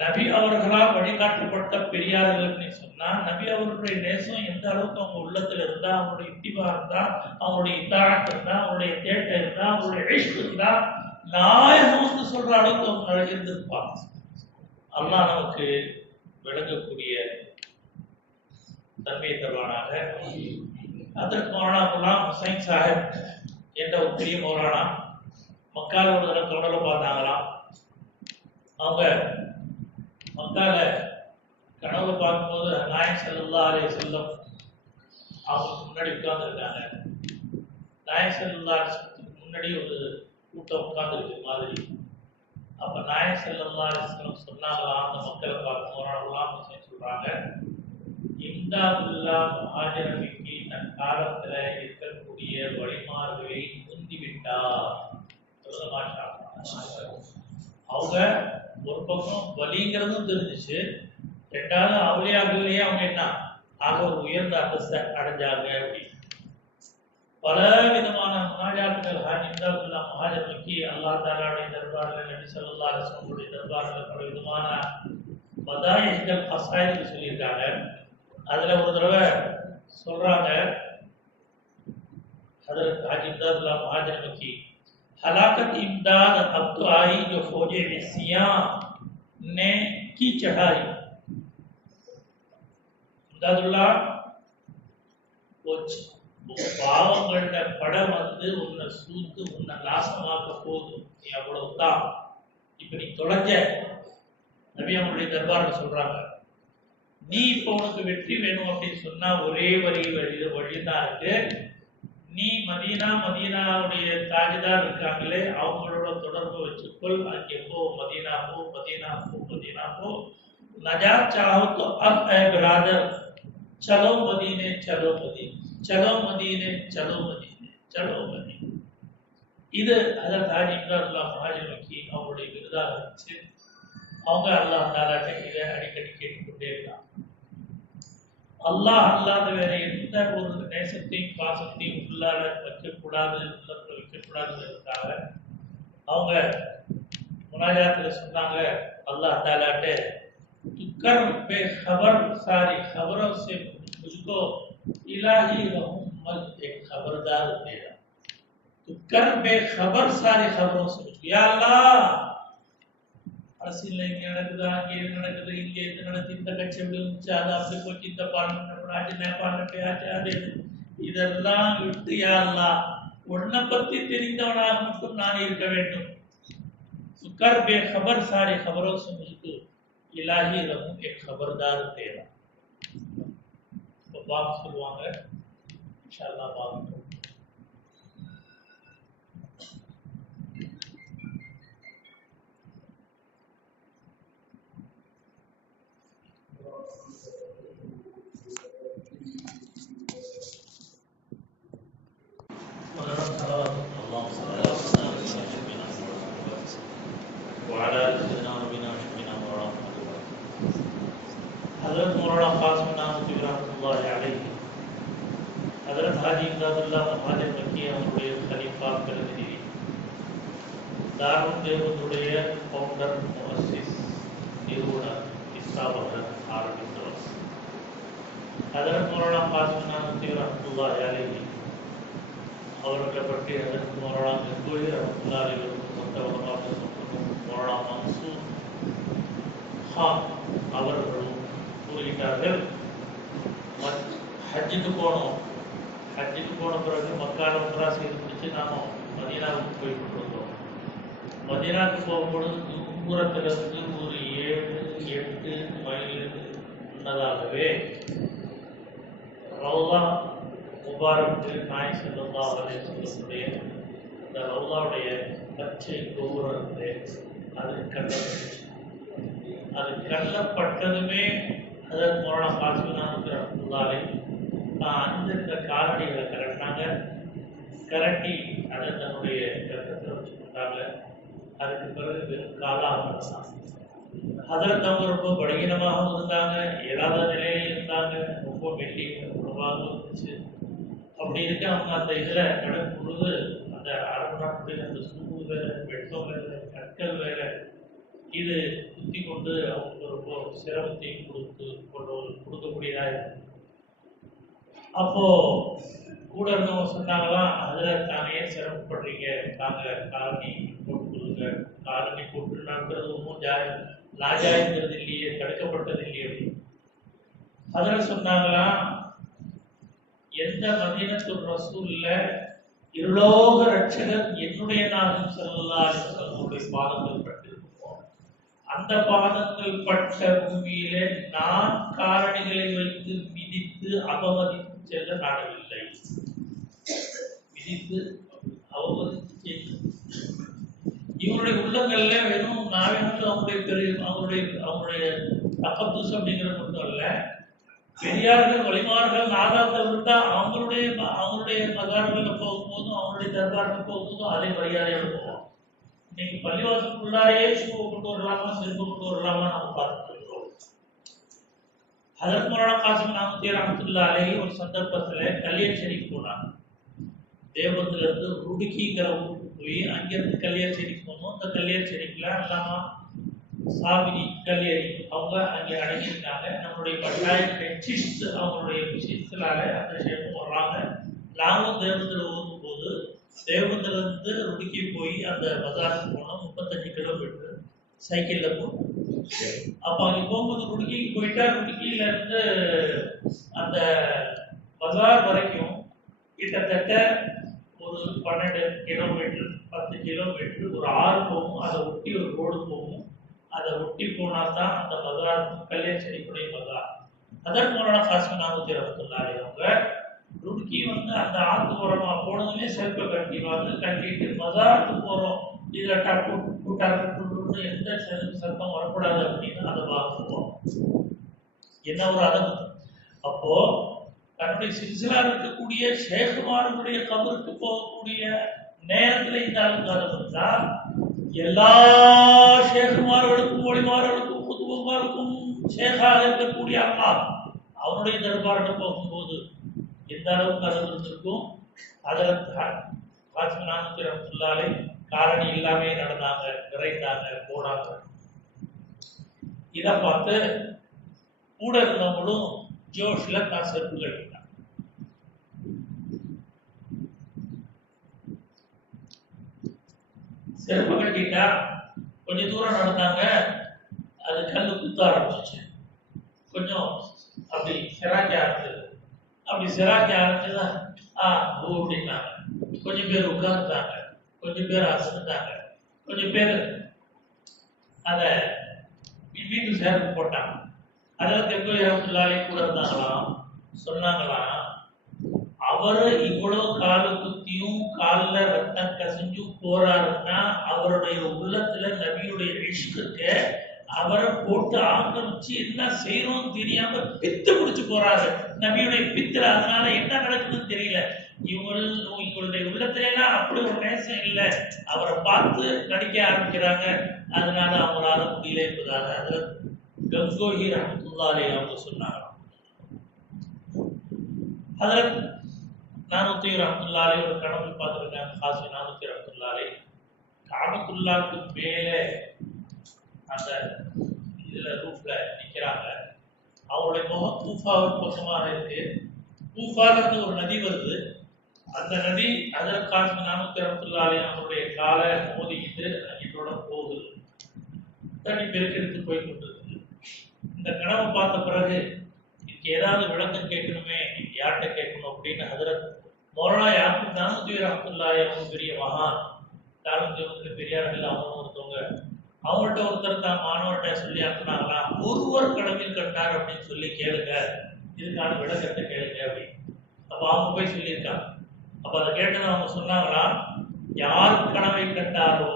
நபி அவர்களால் வழிகாட்டப்பட்ட பெரியார்கள் சொன்னா, நபி அவர்களுடைய நேசம் எந்த அளவுக்கு அவங்க உள்ளத்துல இருந்தா, அவங்களுடைய இத்திபா இருந்தா, அவங்களுடைய இத்தாஅத் இருந்தா, அவங்களுடைய தேட்டை இருந்தா, அவங்களுடைய இஷ்க் இருந்தா, நாயகம் வந்து சொல்ற அளவுக்கு அவங்க இருந்திருப்பாங்க. அல்லாஹ் நமக்கு விளங்கக்கூடிய தன்மையை தருவானாக. அதற்கு மௌலானா குலாம் ஹுசைன் சாஹிப் என்ற ஒரு பெரிய மௌலானா மக்கால ஒரு தடவை கனவுல பார்த்தாங்களாம். அவங்க மக்கால கனவுல பார்க்கும்போது நாயகம் ஸல்லல்லாஹு அலைஹி வஸல்லம் அவங்களுக்கு முன்னாடி உட்கார்ந்து இருக்காங்க. நாயகம் ஸல்லல்லாஹு அலைஹி வஸல்லம் முன்னாடி ஒரு கூட்டம் உட்கார்ந்து இருக்கு மாதிரி. அப்ப நாயகம் ஸல்லல்லாஹு அலைஹி வஸல்லம் சொன்னாங்களாம், அந்த மக்களை பார்த்து மௌலானா ஹுசைன் சொல்றாங்க, இம்தாதுல்லாஹ் மகாஜிரமிக்கு தன் காலத்துல இருக்கக்கூடிய வழிமார்களை முந்திவிட்டார். அவங்க ஒரு பக்கம் வலிங்கிறதும் தெரிஞ்சிச்சு, ரெண்டாவது அவுலியாக்கள்லயே அவங்க என்ன ஆக ஒரு உயர்ந்த அந்தஸ்தை அடைஞ்சாங்க அப்படின்னு பல விதமான முனாஜாத்துகள் ஹாஜி இம்தாதுல்லா மஹாஜர் மக்கி அல்லாஹ் தஆலாவுடைய தர்பாரில் நபி ஸல்லல்லாஹு அலைஹி வஸல்லம் தர்பாரில் பல விதமான மதாயிகள் கசாயிகள் சொல்லியிருக்காங்க. அதுல ஒரு தடவை சொல்றாங்க हजरत हाजी इमदादुल्लाह महाजर मक्की हलाकत इमदाद अब तो आई जो फौजे विसिया ने की चढ़ाई इमदादुल्लाह பாவங்களோட படம் வந்து உன்னை சூத்து உன்னை நாசமாக்க போதும் நீ அவ்வளவுதான் இப்ப நீ தொலைஞ்ச நபி அவங்களுடைய தர்பார்ல சொல்றாங்க. நீ இப்ப உனக்கு வெற்றி வேணும் அப்படின்னு சொன்னா ஒரே வழிதான் இருக்கு. நீ மதீனாவுடைய தாஜிதார் இருக்காங்களே அவங்களோட தொடர்பு வச்சுக்கொள். அங்கே போ, மதீனா போ. नजात चाहो तो अब ऐ ब्रादर चलो मदीने चलो मदीने. இது ஹஜ்ரத் ஹாஜி இம்தாதுல்லா மஹாஜர் மக்கி அவருடைய விருதாக இருந்துச்சு. அவங்க அல்லாஹ் தஆலாட்ட இதை அடிக்கடி கேட்டுக்கொண்டே இருந்தாங்க. அல்லாஹ் அல்லாத வேற எந்த ஒரு நேசத்தையும் பாசத்தையும் உள்ளார வைக்கக்கூடாதுன்றதுக்காக அவங்க முனாஜாத்துல சொன்னாங்க அல்லாஹ் தஆலாட்ட कर बेखबर सारी खबरों से मुझको इलाही रहूं एक खबरदार तेरा तो कर बेखबर सारी खबरों से मुझको या अल्लाह அரசியல் இங்க நடக்குது, அங்கே இது நடக்குது, இங்க இது நடக்குது, இந்த கட்சி விழுந்துச்சு, அது அப்படி போச்சு, இந்த பார்லிமெண்ட் ஆச்சு, நேபாளம் ஆச்சு, அது இதெல்லாம் விட்டு யா அல்லாஹ் உன்னை பத்தி தெரிந்தவனாக மட்டும் நான் இருக்க வேண்டும். कर बेखबर सारी खबरों से मुझको इलाही रहूं एक खबरदार तेरा. तो बात சொல்லுவாங்க इंशाअल्लाह बात हज़रत मौलाना क़ासिम नानवी रहमतुल्लाहि अलैहि हज़रत हाजी इमदादुल्ला महाजर मक्की அவருடைய खलीफा பிரதிநிதி தாருல் தேவனுடைய ஃபவுண்டர் முஅஸ்ஸிஸ் நிறுவனர் இஸ்லாமர் ஆரம்பித்தவர் हज़रत मौलाना क़ासिम नानवी रहमतुल्लाहि अलैहि அவர்களை பற்றி हज़रत मौलाना गंगोई रहमतुल्लाहि अलैहि मौलाना मंसूर खान அவர்களும் கூறுகிறார்கள். ஹஜ்ஜுக்கு போன பிறகு மக்கால உம்ரா செய்து முடிச்சு நாம மதீனாவுக்கு போய் கொண்டிருந்தோம். மதீனாவுக்கு போகும்பொழுது தூரத்திலிருந்து ஒரு 7-8 மைல் முன்னதாகவே ரவுலா முபாரக் நாய் ஸல்லல்லாஹு அலைஹி வஸல்லம் இந்த ரவுலாவுடைய பச்சை கோபுரத்தை அது கல்லப்பட்டதுமே ஹஜ்ரத் மௌலானா क़ासिम नानवी रहमतुल्लाहि அந்த காரணிகளை கரட்டி அதை தன்னுடைய கருத்தில் வச்சுக்கிட்டாங்க. அதுக்கு பிறகு வெறும் காலாக ஹஜ்ரத் அவங்க ரொம்ப பலகீனமாகவும் இருந்தாங்க, இயலாத நிலையில இருந்தாங்க, ரொம்ப மெல்லி உணவாகவும் இருந்துச்சு. அப்படி இருக்க அவங்க அந்த இதில் நடக்கும் பொழுது அந்த அரபு நாட்டுடைய அந்த சூடு வேற, வெட்டம் வேற, கற்கள் வேற, இது குத்தி கொண்டு அவங்க ரொம்ப சிரமத்தையும் கொடுக்கக்கூடியதா இருக்கு. அப்போ கூட இருந்தவங்க சொன்னாங்களாம், அதில் தானே சிரமப்படுறீங்க, தாங்க காலனி போட்டு கொடுங்க, காலனி போட்டு நடக்கிறது ஒன்றும் லாஜாங்கிறது இல்லையே, தடுக்கப்பட்டது இல்லையே அப்படின்னு. அதில் சொன்னாங்களாம், எந்த மதீனத்துல் ரசூல்ல இருலோக ரட்சகர் என்னுடைய நாகம் ஸல்லல்லாஹு அலைஹி வஸல்லம் பாதங்கள் பட்டிருக்கோம், அந்த பாதங்கள் பட்ட பூமியிலே நான் காரணிகளை வைத்து மிதித்து அவமதித்து செல்ல நாடவில்லை. மிதித்து அவமதித்து இவருடைய உள்ளங்கள்ல வெறும் நாவினத்து அவங்களுடைய தப்பத்துஸ் அப்படிங்கிறது மட்டும் அல்ல, பெரியார்கள் வழிமார்கள் நாதாக்கள் இருந்தா அவங்களுடைய மகான்கள் போகும்போதும் அவங்களுடைய தர்பார்கள் போகும்போதும் அதே மரியாதையோடு போவோம். இன்னைக்கு பள்ளிவாசலுக்குள்ளாரையே ஷூவை கொண்டு வரலாமா, செருப்பு கொண்டு வரலாமா நம்ம பார்த்துட்டு இருக்கிறோம். ஹஜ்ரத் மௌலானா காசிம் நாமூத்தி ரஹ்மத்துல்லாஹி அலைஹி ஒரு சந்தர்ப்பத்துல கல்யாண் ஷெரீஃப் போனாங்க. தேவபந்தில இருந்து ருடுக்கிங்கிற ஊருக்கு போய் அங்கிருந்து கல்யாண் ஷெரீஃப் போனோம். அந்த கல்யாண் ஷெரீஃப்ல அல்லாமா சாபினி கல்யாணி அவங்க அங்கே அடங்கியிருக்காங்க. நம்மளுடைய பட்டாயம் பென்சிஸ்ட் அவங்களுடைய விஷயத்தினால அந்த ஷேப்பும் வர்றாங்க. நாங்களும் தேவபந்தில் ஓடும் போது தேவபந்தில இருந்து ருடுக்கி போய் அந்த பஜாருக்கு போனோம். 35 கிலோமீட்டர் சைக்கிள்ல போனோம். அப்ப அங்க போகும்போது ருடுக்கிக்கு போயிட்டா ருடுக்கியில இருந்து அந்த பஜார் வரைக்கும் கிட்டத்தட்ட ஒரு 12 கிலோமீட்டர் 10 கிலோமீட்டர் ஒரு ஆறு போகும். அதை ஒட்டி ஒரு ரோடு போகும். அதை ஒட்டி போனா தான் அந்த பஜார் கல்யாண் ஷெரீஃபுடைய பஜார். ஹஜ்ரத் மௌலானா காசிம் நாமூத்தி ரஹ்மத்துல்லாஹி அவங்க ருடுக்கி வந்து அந்த ஆத்து ஓரமா போனதுமே செல்ஃபை கட்டிட்டு பஜாருக்கு போறோம். இதுல டப்பு டப்பு எந்த சத்தம் வரக்கூடாது அப்படின்னு அதை பார்ப்போம். என்ன ஒரு அதம்! அப்போ தன்னுடைய சில்சிலா இருக்கக்கூடிய ஷேகுமார்களுடைய கபருக்கு போகக்கூடிய நேரத்தில் இந்த அலங்காரம் இருந்தா எல்லா ஷேகுமார்களுக்கும் ஒளிமார்களுக்கும் புதுமார்களுக்கும் ஷேகாக இருக்கக்கூடிய அல்லாஹ் அவனுடைய தர்பார்கிட்ட போகும்போது எந்த அளவுக்கு அது இருந்திருக்கும். ஹஜ்ரத் காசிம் நாமூத்தி ரஹ்மத்துல்லாஹி அலைஹி காரணி இல்லாமே நடந்தாங்க, விரைந்தாங்க, போனாங்க. இதை பார்த்து கூட இருந்தவங்களும் ஜோஷ்ல தான் செருப்பு கட்டினாங்க. செருப்பு கட்டிட்டா கொஞ்சம் தூரம் நடந்தாங்க. அது கல்லு குத்த ஆரம்பிச்சிச்சு. கொஞ்சம் அப்படி சிராக்கி ஆரம்பிச்சது. அப்படி சிராக்கி ஆரம்பிச்சுதான் அப்படின்னாங்க. கொஞ்சம் பேர் உட்கார்ந்துட்டாங்க, கொஞ்சம் பேர் அசந்துட்டாங்க, கொஞ்சம் பேர் அதை வீட்டு சேர்த்து போட்டாங்க. அதில் தெற்குலி ரஹ்மத்துல்லாஹி கூட இருந்தாங்களாம். சொன்னாங்களாம், அவரு இவ்வளவு காலு குத்தியும் காலில் ரத்தம் கசிஞ்சும் போறாருன்னா அவருடைய உள்ளத்துல நபியுடைய இஷ்குக்கு அவரை போட்டு ஆக்கிரமிச்சு என்ன செய்யறோம் தெரியாம பித்து பிடிச்சு போறாரு நபியுடைய பித்துல. அதனால என்ன நடக்குதுன்னு தெரியல. இவங்களுடைய உள்ளத்திலாம் அப்படி ஒரு நேசம் இல்லை. அவரை பார்த்து நடிக்க ஆரம்பிக்கிறாங்க. அதனால அவங்களால முடியல என்பதாக அதில் கங்கோஹி ரஹ்மத்துல்லாஹி அவங்க சொன்னாங்க. அதில் நானூத்தி ரஹ்மத்துல்லாஹி ஒரு கனவு பார்த்துருக்காங்க. காசி நானூத்தி ரஹ்மத்துல்லாஹி காபத்துல்லாவுக்கு மேலே அந்த இதுல ரூஃப்ல நிக்கிறாங்க. அவருடைய முகம் கூஃபாவின் பக்கமாக இருக்கு. கூஃபால இருந்து ஒரு நதி வருது. அந்த நதி ஹஜ்ரத் காசிம் நானூத்தி ரஹ்மத்துல்லாஹி அவருடைய காலை மோதிக்கிட்டு இதோட போகுது. தண்ணி பெருக்கெடுத்து போய் கொண்டிருக்கு. இந்த கனவை பார்த்த பிறகு இதுக்கு ஏதாவது விளக்கம் கேட்கணுமே, யார்கிட்ட கேட்கணும் அப்படின்னு ஹஜ்ரத் மௌலானா யாக்கூப் நானூத்தி ரஹ்மத்துல்லாஹி அவங்க பெரிய மகான் தாழ்ந்து பெரியார்கள் அவங்க ஒருத்தவங்க. அவங்கள்ட்ட ஒருத்தர் தான் மாணவர்கிட்ட சொல்லி அனுப்புனாங்களாம், ஒருவர் கனவில் கண்டார் அப்படின்னு சொல்லி கேளுங்க, இதுக்கான விளக்கத்தை கேளுங்க அப்படின்னு. அப்ப அவங்க போய் சொல்லியிருக்காங்க. அப்ப அதை கேட்டது அவங்க சொன்னாங்களாம், யார் கனவை கண்டாரோ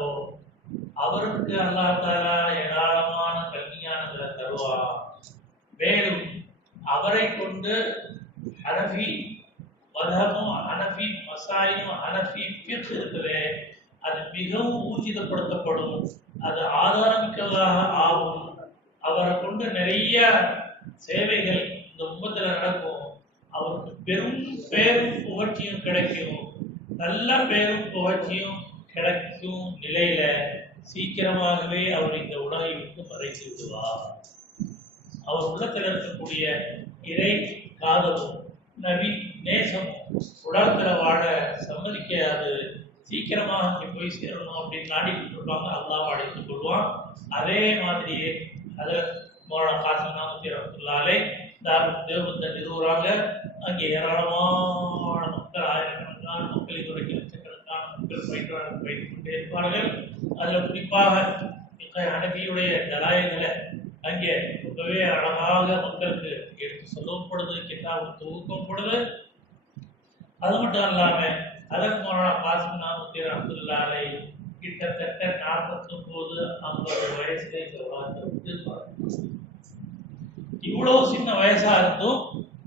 அவருக்கு அல்லாஹ் தஆலா ஏராளமான கல்விஞானங்களை தருவார். மேலும் அவரை கொண்டு ஹனஃபி மذஹபும் ஹனஃபி மசாயிலும் ஹனஃபி ஃபிக்ஹ் இருக்குது, அது மிகவும் ஊர்ஜிதப்படுத்தப்படும், அது ஆதாரமிக்கதாக ஆகும். அவரை கொண்டு நிறைய சேவைகள் இந்த உம்மத்துல நடக்கும். அவருக்கு பெரும் பேரும் புகழ்ச்சியும் கிடைக்கும். நல்ல பேரும் புகழ்ச்சியும் கிடைக்கும் நிலையில சீக்கிரமாகவே அவர் இந்த உலகை விட்டு மறைத்து விடுவார். அவர் உள்ளத்தில் இருக்கக்கூடிய இறை காதலும் நபி நேசமும் உலகத்துல வாழ சம்மதிக்காது. சீக்கிரமாக அங்கே போய் சேரணும் அப்படின்னு நாடிட்டு இருப்பாங்க. அல்லாஹ் அழைத்துக் கொள்வான். அதே மாதிரியே ஹஜ்ரத் மௌலானா காசிம் நானூத்தி ரஹ்மத்துல்லாஹி அலைஹி தேவபந்தை நிறுவுறாங்க. அங்கே ஏராளமான மக்கள், ஆயிரக்கணக்கான மக்கள், இதுவரைக்கும் லட்சக்கணக்கான மக்கள் பயிற்றுக் கொண்டே இருப்பார்கள். அதுல குறிப்பாக ஹனபியுடைய தலாயங்களை அங்கே ரொம்பவே அழகாக மக்களுக்கு எடுத்து சொல்லப்படுது, கிதாபு தொகுக்கப்படுது. அது மட்டும் இல்லாம ஹஜ்ரத் மௌலானா காசிம் நானூத்தி ரஹ்மத்துல்லாஹி அலைஹி கிட்டத்தட்ட 49-50 வயசுல இந்த உலகத்தை விட்டு இவ்வளவு சின்ன வயசா இருந்தும்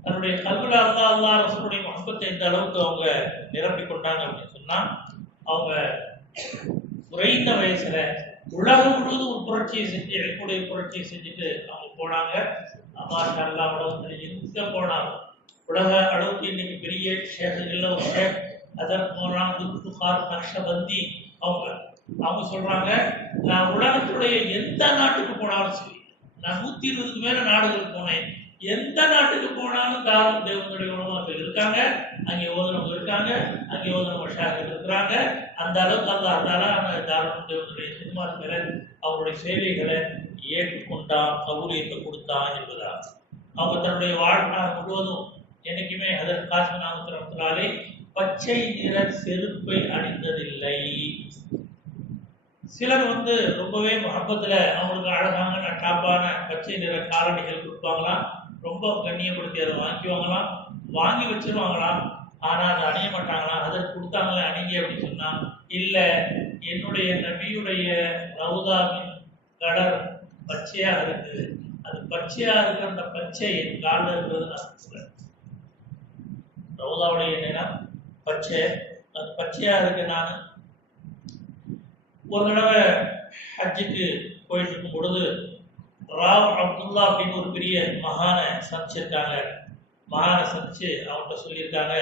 தன்னுடைய கல்வில அல்லாஹ் ரசூலுடைய மஹப்பத்தை இந்த அளவுக்கு அவங்க நிரப்பி கொண்டாங்க அப்படின்னு சொன்னா, அவங்க குறைந்த வயசுல உலகம் முழுவதும் ஒரு புரட்சியை செஞ்சு, இறைக்குடைய புரட்சியை செஞ்சுட்டு அவங்க போனாங்க. மாஷா அல்லாஹ் உலகத்தில் எங்க போனாலும் உலக அளவுக்கு இன்னைக்கு பெரிய ஷேக்குகள்ல ஒரு ஷேக் அதற்கு போனான் துல்குஃபார் நக்ஷபந்தி அவங்க சொல்றாங்க, நான் உலகத்துடைய எந்த நாட்டுக்கு போனாலும் சரி, நான் 120க்கு மேல நாடுகளுக்கு போனேன், எந்த நாட்டுக்கு போனாலும் தாரும் தேவனுடைய உலகத்தில் இருக்காங்க, அங்கே ஓதுனவங்க இருக்காங்க, அங்கே ஓதுனவங்க ஷாக்கள் இருக்கிறாங்க. அந்த அளவுக்கு அந்த தாரும் தேவனுடைய சினிமாஸ் மேல அவருடைய சேவைகளை ஏற்றுக்கொண்டான், கபூலியத்தை கொடுத்தான் என்பதா. அவங்க தன்னுடைய வாழ்நாள் முழுவதும் என்னைக்குமே அதற்கு காசு நாமத்தினாலே பச்சை நிற செருப்பை அணிந்ததில்லை. சிலர் ரொம்பவே மஹப்பத்துல அவங்களுக்கு அழகான டாப்பான பச்சை நிற காலணிகள் கொடுப்பாங்களாம், ரொம்ப கண்ணியப்படுத்தி அதை வாங்கிக்குவாங்களாம், வாங்கி வச்சிருவாங்களாம். ஆனா அதை அணிய மாட்டாங்களாம். அதை கொடுத்தாங்களே அணிங்க அப்படின்னு சொன்னா, இல்ல என்னுடைய நபியுடைய ரவுதாவின் கலர் பச்சையா இருக்கு, அது பச்சையா இருக்கிற அந்த பச்சை என் காலில் இருக்கிறது நான் சொல்றேன். ரவுதாவுடைய நிறம் பச்சை, அது பச்சையா இருக்கு. நான் ஒரு தடவை ஹஜ்ஜுக்கு போயிட்டு இருக்கும் பொழுது ராவ் அப்துல்லா அப்படின்னு ஒரு பெரிய மகானை சந்திச்சிருக்காங்க. மகானை சந்திச்சு அவன்கிட்ட சொல்லியிருக்காங்க,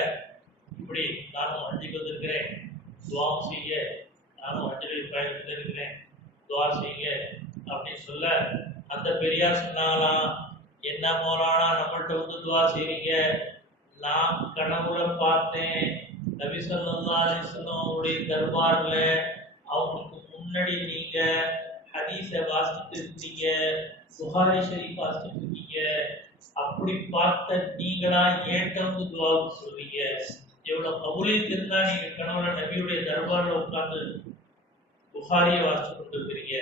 இப்படி நானும் ஹஜ்ஜுக்கு வந்திருக்கிறேன், துவா செய்ய, நானும் ஹஜ்ஜில் பயணத்தில் இருக்கிறேன், துவா செய்ய அப்படின்னு சொல்ல, அந்த பெரியார் சொன்னாங்களாம், என்ன மௌலானா நம்மள்கிட்ட துவா செய்றீங்க, நான் கனவுல பார்த்தேன் நபி ஸல்லல்லாஹு அலைஹி வஸல்லம் அவருடைய தர்பார்ல அவங்களுக்கு முன்னாடி நீங்க ஹதீஸை வாசிட்டு இருக்கீங்க, புகாரி ஷரீஃப் வாசிட்டு இருக்கீங்க, அப்படி பார்த்த நீங்களா ஏன்ட்ட துவாவுக்கு சொல்றீங்க, எவ்வளவு கபூலியத் இருந்தா நீங்க கனவுல நபியுடைய தர்பார்ல உட்கார்ந்து புகாரியை வாசித்து கொண்டிருக்கிறீங்க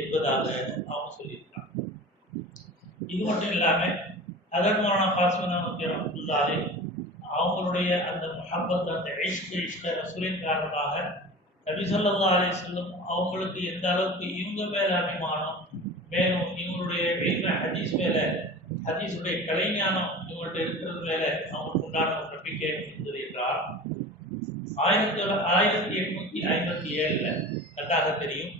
என்பதாக அவங்க சொல்லியிருக்காங்க. இது மட்டும் இல்லாம அதன் மௌலானா காசிம் நாமத்தி ரஹ்மத்துல்லாஹி அலைஹி அவங்களுடைய அந்த முஹப்பத், அந்த இஷ்க ரசூலின் காரணமாக நபி ஸல்லல்லாஹு அலைஹி வஸல்லம் அவங்களுக்கு எந்த அளவுக்கு இவங்க மேல அபிமானம், மேலும் இவங்களுடைய இல்ம ஹதீஸ் மேல, ஹதீஸுடைய கலைஞானம் இவங்கள்ட்ட இருக்கிறது மேல அவங்களுக்கு உண்டான ஒரு நம்பிக்கை இருந்தது என்றால் 1857 நன்றாக தெரியும்.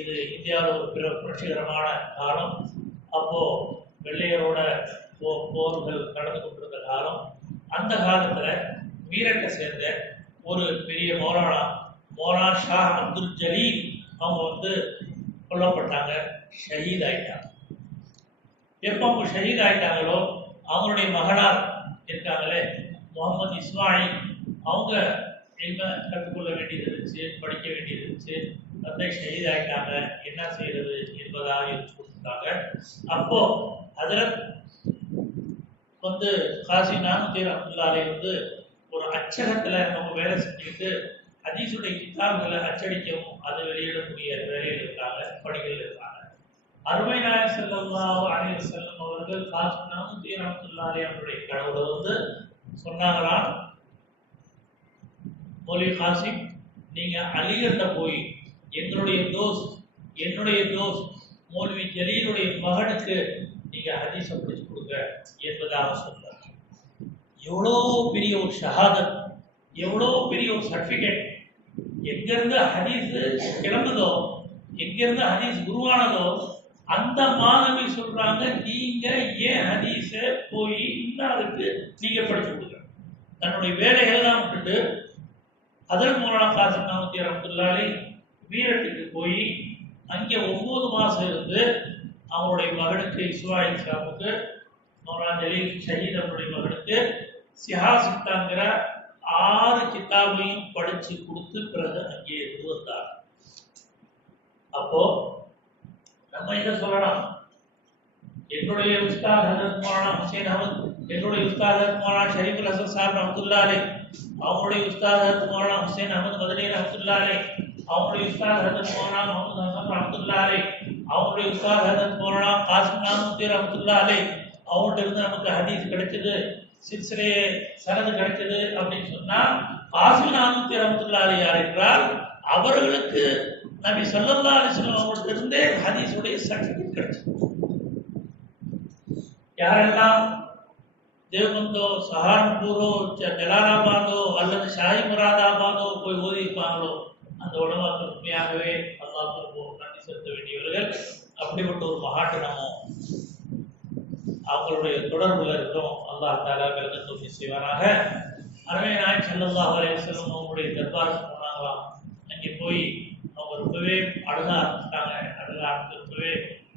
இது இந்தியாவில் ஒரு புரட்சிகரமான காலம். அப்போ வெள்ளையரோட போர்கள் நடந்து கொண்டிருந்த காலம். அந்த காலத்துல மீரட்டை சேர்ந்த ஒரு பெரிய மௌலானா ஷா அப்துல் ஜலீல் அவங்க கொல்லப்பட்டாங்க, ஷஹீத் ஆயிட்டாங்க. எப்போ அவங்க ஷஹீத் ஆயிட்டாங்களோ அவங்களுடைய மகனார் இருக்காங்களே முகமது இஸ்மாயில், அவங்க கற்றுக்கொள்ள வேண்டியது இருந்துச்சு, படிக்க வேண்டியது இருந்துச்சு, தந்தை ஷஹீத் ஆயிட்டாங்க, என்ன செய்யறது என்பதாக யோசிச்சுட்டாங்க. அப்போ அதுல காசி நாமத்தி ரஹ்மத்துல்லாஹி அலைஹி ஒரு அச்சகத்துல அவங்க வேலை செஞ்சுட்டு ஹதீஸுடைய கிதாபுகளை அச்சடிக்கவும் அதை வெளியிடக்கூடிய வேலையில் இருக்காங்க, பணிகள் இருக்காங்க. அருமை நாயகம் ஸல்லல்லாஹு அலைஹி வஸல்லம் அவர்கள் காசி நாமத்தி ரஹ்மத்துல்லாஹி அலைஹி அவருடைய கடவுளை சொன்னாங்களாம், மௌலவி காசிம் நீங்க அலிகிட்ட போய் என்னுடைய தோஸ்த் மௌலவி ஜலீலுடைய மகனுக்கு நீங்க ஹதீஸை படிச்சு கொடுங்க என்பதாக சொன்னார். எவ்வளோ பெரிய ஒரு ஷஹாதத், எவ்வளோ பெரிய ஒரு சர்டிபிகேட். எங்கிருந்து ஹதீஸ் கிளம்புதோ, எங்கிருந்து ஹதீஸ் உருவானதோ அந்த மாணவி சொல்றாங்க, நீங்க ஏன் ஹதீஸ போய் இன்னாருக்கு நீங்க படிச்சு கொடுங்க. தன்னுடைய வேலைகள்லாம் விட்டுட்டு அதன் மௌலானா காசிம் நாமத்தி ரஹ்மத்துல்லாஹி அலைஹி வீரட்டுக்கு போய் அங்கே 9 மாசம் இருந்து அவருடைய மகனுக்கு இஸ்மாயில் ஷாவுக்கு, மௌலானா ஜலீல் ஷஹீத் அவருடைய மகனுக்கு சிஹாசித்தாங்கிற 6 கிதாபையும் படிச்சு கொடுத்து பிறகு அங்கே இருந்து வந்தார். அப்போ நம்ம இதை சொல்லலாம், என்னுடைய உஸ்தாத் ஹஜரத் மௌலானா ஹுசைன் அஹமத், என்னுடைய உஸ்தாத் ஹஜரத் மௌலானா ஷரீஃபுல் ஹசன் சாஹிப் ரஹ்மத்துல்லாஹி அலைஹி, அவங்களுடைய உஸ்தாத் ஹஜரத் மௌலானா ஹுசைன் அஹமத் மதனி ரஹ்மத்துல்லாஹி அலைஹி, அவங்களுடைய உஸ்தாத் ஹஜரத் மௌலானா முஹம்மது ஹசன் ரஹ்மத்துல்லாஹி அலைஹி, அவங்களுடைய உஸ்தாத் ஹஜரத் மௌலானா காசிம் நாமத்தி ரஹ்மத்துல்லாஹி அலைஹி, அவங்கள்ட்ட இருந்து நமக்கு ஹதீஸ் கிடைச்சது, சில்சிலே சனது கிடைச்சது அப்படின்னு சொன்னா காசிம் நாமத்தி ரஹ்மத்துல்லாஹி அலைஹி யார் என்றால் அவர்களுக்கு நபி ஸல்லல்லாஹு அலைஹி வஸல்லம் அவங்கள்ட்ட இருந்தே ஹதீஸுடைய சர்டிபிகேட் கிடைச்சது. யாரெல்லாம் தேவபந்தோ, சஹாரன்பூரோ, ஜலாலாபாதோ அல்லது ஷாஹி முராதாபாதோ போய் ஓதி இருப்பாங்களோ அந்த உலகத்தில் உண்மையாகவே அல்லாஹ்வுக்கு நன்றி செலுத்த வேண்டியவர்கள். அப்படிப்பட்ட ஒரு மகாட்டு நம்ம அவங்களுடைய தொடர்புல இருக்கிறோம். அல்லாஹ் தஆலா விளக்க தௌஃபீக் செய்வாராக. அருமை நாயகம் ஸல்லல்லாஹு அலைஹி வஸல்லம் அவங்களுடைய தர்பாருக்கு போனாங்களாம். அங்கே போய் அவங்க ரொம்பவே அழுக ஆரம்பிச்சிட்டாங்க. அழுக ஆரம்பிச்சப்பவே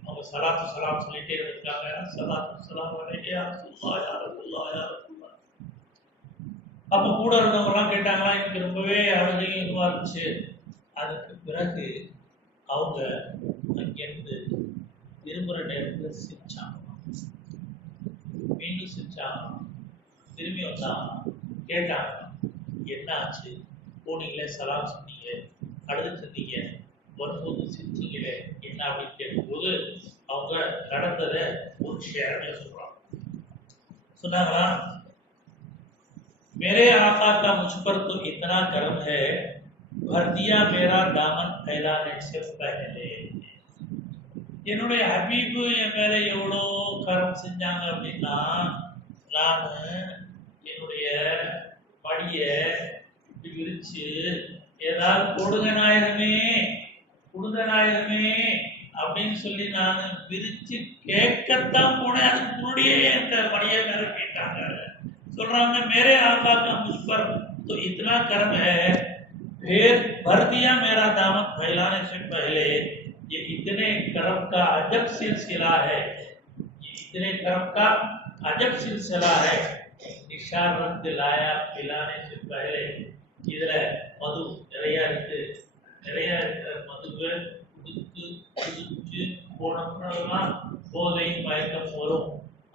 அவங்க சலாத்து சலாம் சொல்லிட்டே இருந்திருக்காங்க. சலாத்து சலாம் அலைஹி யா ரசூலுல்லாஹ் யா ரசூலுல்லாஹ் யா ரசூலுல்லாஹ். அப்போ கூட இருந்தவங்கலாம் கேட்டாங்களா, எனக்கு ரொம்பவே அழுகையும் இதுவாக இருந்துச்சு. அதுக்கு பிறகு அவங்க அங்கேருந்து திரும்புகிற நேரத்தில் சிரிச்சாங்க. மீண்டும் சிரிச்சாங்க. திரும்பி வந்தாங்க, கேட்டாங்க என்ன ஆச்சு, போனீங்களே சலாம் சொன்னீங்க, அழுதுட்டு இருந்தீங்க, வரும்போது சிரிச்சீங்களே என்ன அப்படின்னு கேட்கும்போது அவங்க நடந்ததை ஒரு ஷேர்ல சொல்றாங்க. சொன்னாங்களா, मेरे आका का मुझ पर तो इतना कर्म है, भर दिया मेरा दामन फैलाने से पहले. என்னுடைய ஹபீபு என் மேல எவ்வளோ கரம் செஞ்சாங்க அப்படின்னா, நான் என்னுடைய படிய இப்படி விரிச்சு ஏதாவது கொடுங்க நாயகமே அப்படின்னு சொல்லி நான் விரிச்சு கேட்கத்தான் போனேன். அதுக்கு முன்னாடியே என் படியை மேல கேட்டாங்க. சொல்றாங்க, मेरे आका का मुझ पर तो इतना कर्म है, फिर भर दिया मेरा दामन फैलाने से पहले. ये इतने कर्म का अजब सिलसिला है, ये इतने कर्म का अजब सिलसिला है. निशान रख दिलाया पिलाने से पहले. இதுல மது நிறைய இருக்கு, நிறைய மதுவை குடித்து குடிச்சு போனோம்னா போதை மயக்கம் வரும்.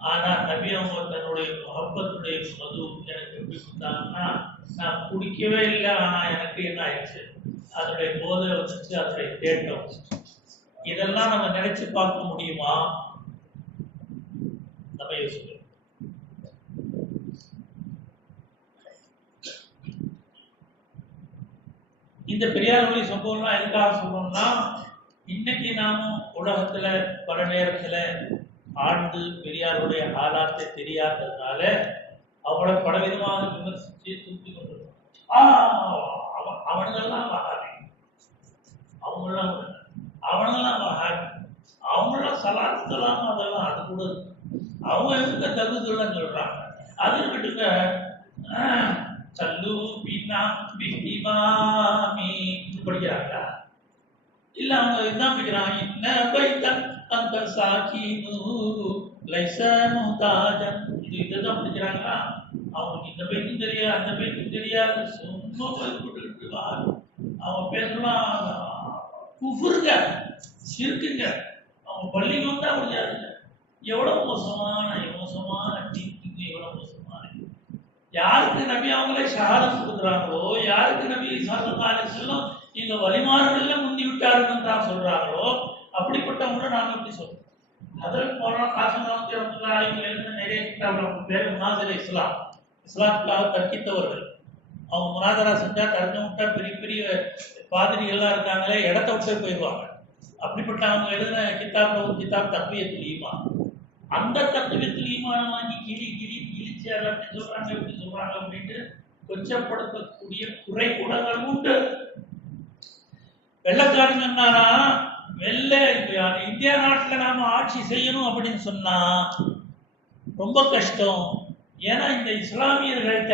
ஆனா நபி அவங்க தன்னுடைய முகப்பத்துடைய மது எனக்கு எப்படி கொடுத்தாங்கன்னா, நான் குடிக்கவே இல்லை, ஆனா எனக்கு என்ன ஆயிடுச்சு, அதனுடைய போதை வச்சுட்டு அதனுடைய தேட்டம் வச்சுட்டு. இதெல்லாம் நம்ம நினைச்சு பார்க்க முடியுமா? நம்ம யோசிக்கிறோம். இந்த பெரியார் வழி சம்பவம்லாம் எதுக்காக சொல்றோம்னா, இன்னைக்கு நாமும் உலகத்துல பல நேரத்துல ஆழ்ந்து பெரியாருடைய ஆளாத்தை தெரியாததுனால அவளை பலவிதமாக விமர்சித்து தூக்கி கொண்டிருக்கோம். அவனுங்கெல்லாம் வகாபி, அவனுங்கெல்லாம் வகாபி, அவங்களாம் சலாத்தலாம், அதெல்லாம் அது கூட அவங்க இருக்க தகுதிலாம் சொல்றாங்க. அது விட்டுங்க, சல்லு பின்னா பிஹிமாமி படிக்கிறாங்களா? இல்ல அவங்க என்ன படிக்கிறாங்க, இன்ன பைத்தன் அந்த சாகினு லைசனு தாஜன், இதுதான் படிக்கிறாங்களா? அவங்களுக்கு இந்த பைக்கும் தெரியாது, அந்த பைக்கும் தெரியாது, சும்மா போய்கிட்டு அவங்க பேசலாம் குஃபுருங்க, சிறுக்குங்க. அவங்க பள்ளிக்கு வந்தா முடியாதுங்க. எவ்வளவு மோசமான டீச்சிங், எவ்வளவு மோசமான. யாருக்கு நபி அவங்களே ஷஹாதத் கொடுக்குறாங்களோ, யாருக்கு நபி ஸல்லல்லாஹு அலைஹி வஸல்லம் இந்த வழிமாறுகள்ல முந்தி விட்டாருன்னு தான் சொல்றாங்களோ, அப்படிப்பட்டவங்க நாம எப்படி சொல்றோம்? ஹஜ்ரத் மௌலானா காசிம் ரஹ்மத்துல்லாஹி அலைஹி எழுதின நிறைய கிதாபுல பேர் முனாதரா இஸ்லாத்துக்காக தர்க்கித்தவர்கள். அவங்க முனாதரா செஞ்சா தர்க்கம் விட்டா பெரிய பெரிய பாதிரிகள்லாம் இருக்காங்களே, இடத்த விட்டு போயிடுவாங்க. அப்படிப்பட்ட அவங்க எழுதின கிதாப்ல ஒரு கிதாப் தக்வியத்துல் ஈமான். அந்த தக்வியத்துல் ஈமான் வாங்கி கிழிச்சு அதை அப்படி சொல்றாங்க இப்படி சொல்றாங்க அப்படின்ட்டு கொச்சப்படுத்தக்கூடிய குறை கூடங்கள் உண்டு. வெள்ளக்காரன் சொன்னாரா, இந்தியா நாட்டுல நாம ஆட்சி செய்யணும் அப்படின்னு சொன்னா ரொம்ப கஷ்டம். ஏன்னா இந்த இஸ்லாமியர்கள்ட்ட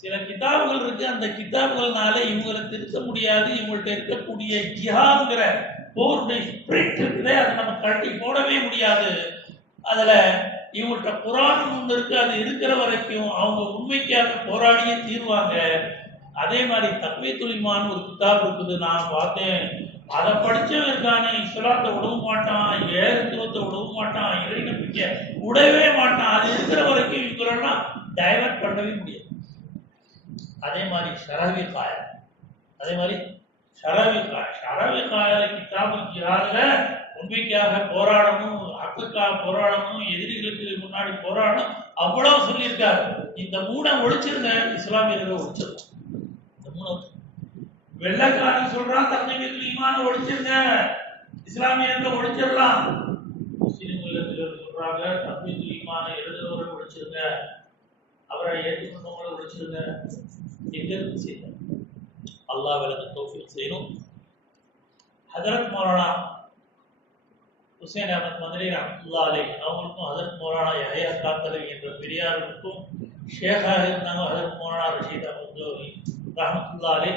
சில கிதாபுகள் இருக்கு, அந்த கிதாபுகள்னால இவங்களை திருத்த முடியாது. இவங்கள்ட்ட இருக்கக்கூடிய ஜிஹாதுங்கிற போருடைய ஸ்பிரிட் இருக்குதே, அதை நம்ம கட்டி போடவே முடியாது. அதுல இவங்கள்ட்ட குரான் ஒன்று இருக்கு, அது இருக்கிற வரைக்கும் அவங்க உண்மைக்காக போராடியே தீர்வாங்க. அதே மாதிரி தக்வியத்துல் ஈமான் ஒரு கிதாப் இருக்குது, நான் பார்த்தேன். அதை படிச்சவன் இருக்கானே, இஸ்லாத்தை விடவும் மாட்டான், ஏகத்துவத்தை விடவும் மாட்டான், இறை நம்பிக்கை விடவே மாட்டான். அது இருக்கிற வரைக்கும் இவங்களெல்லாம் டைவர்ட் பண்ணவே முடியாது. அதே மாதிரி ஷரவி காயல கிதாபு ஜிஹாதுல உண்மைக்காக போராடணும், ஹக்குக்காக போராடணும், எதிரிகளுக்கு முன்னாடி போராடணும், அவ்வளவு சொல்லியிருக்காரு. இந்த மூணை ஒழிச்சிருங்க, இஸ்லாமியர்களை ஒழிச்சிருக்கோம். இந்த மூணு வெள்ளக்காரன் சொல்றான், தக்வியத்துல் ஈமான ஒழிச்சிருங்க, இஸ்லாமியர்களை ஒழிச்சிடலாம். முஸ்லிம்கள் சொல்றாங்க, தக்வியத்துல் ஈமான எழுதுறவரை ஒழிச்சிருங்க, அவரை ஏற்றுக்கொண்டவங்களை ஒழிச்சிருங்க. எங்க செய்யணும்? அல்லாஹ் விலக்கு தௌஃபீக் செய்யணும். ஹஜ்ரத் மௌலானா ஹுசைன் அஹமத் மதுரை ரஹ்மத்துல்லாஹி அலைஹி அவங்களுக்கும் ஹஜரத் மௌலானா யஹ்யா காத்தலவி என்ற பெரியாருக்கும் ஷேகாக இருந்தாங்க ஹஜரத் மௌலானா ரஷீத் அஹமத் ஜோஹி ரஹ்மத்துல்லாஹி அலைஹி.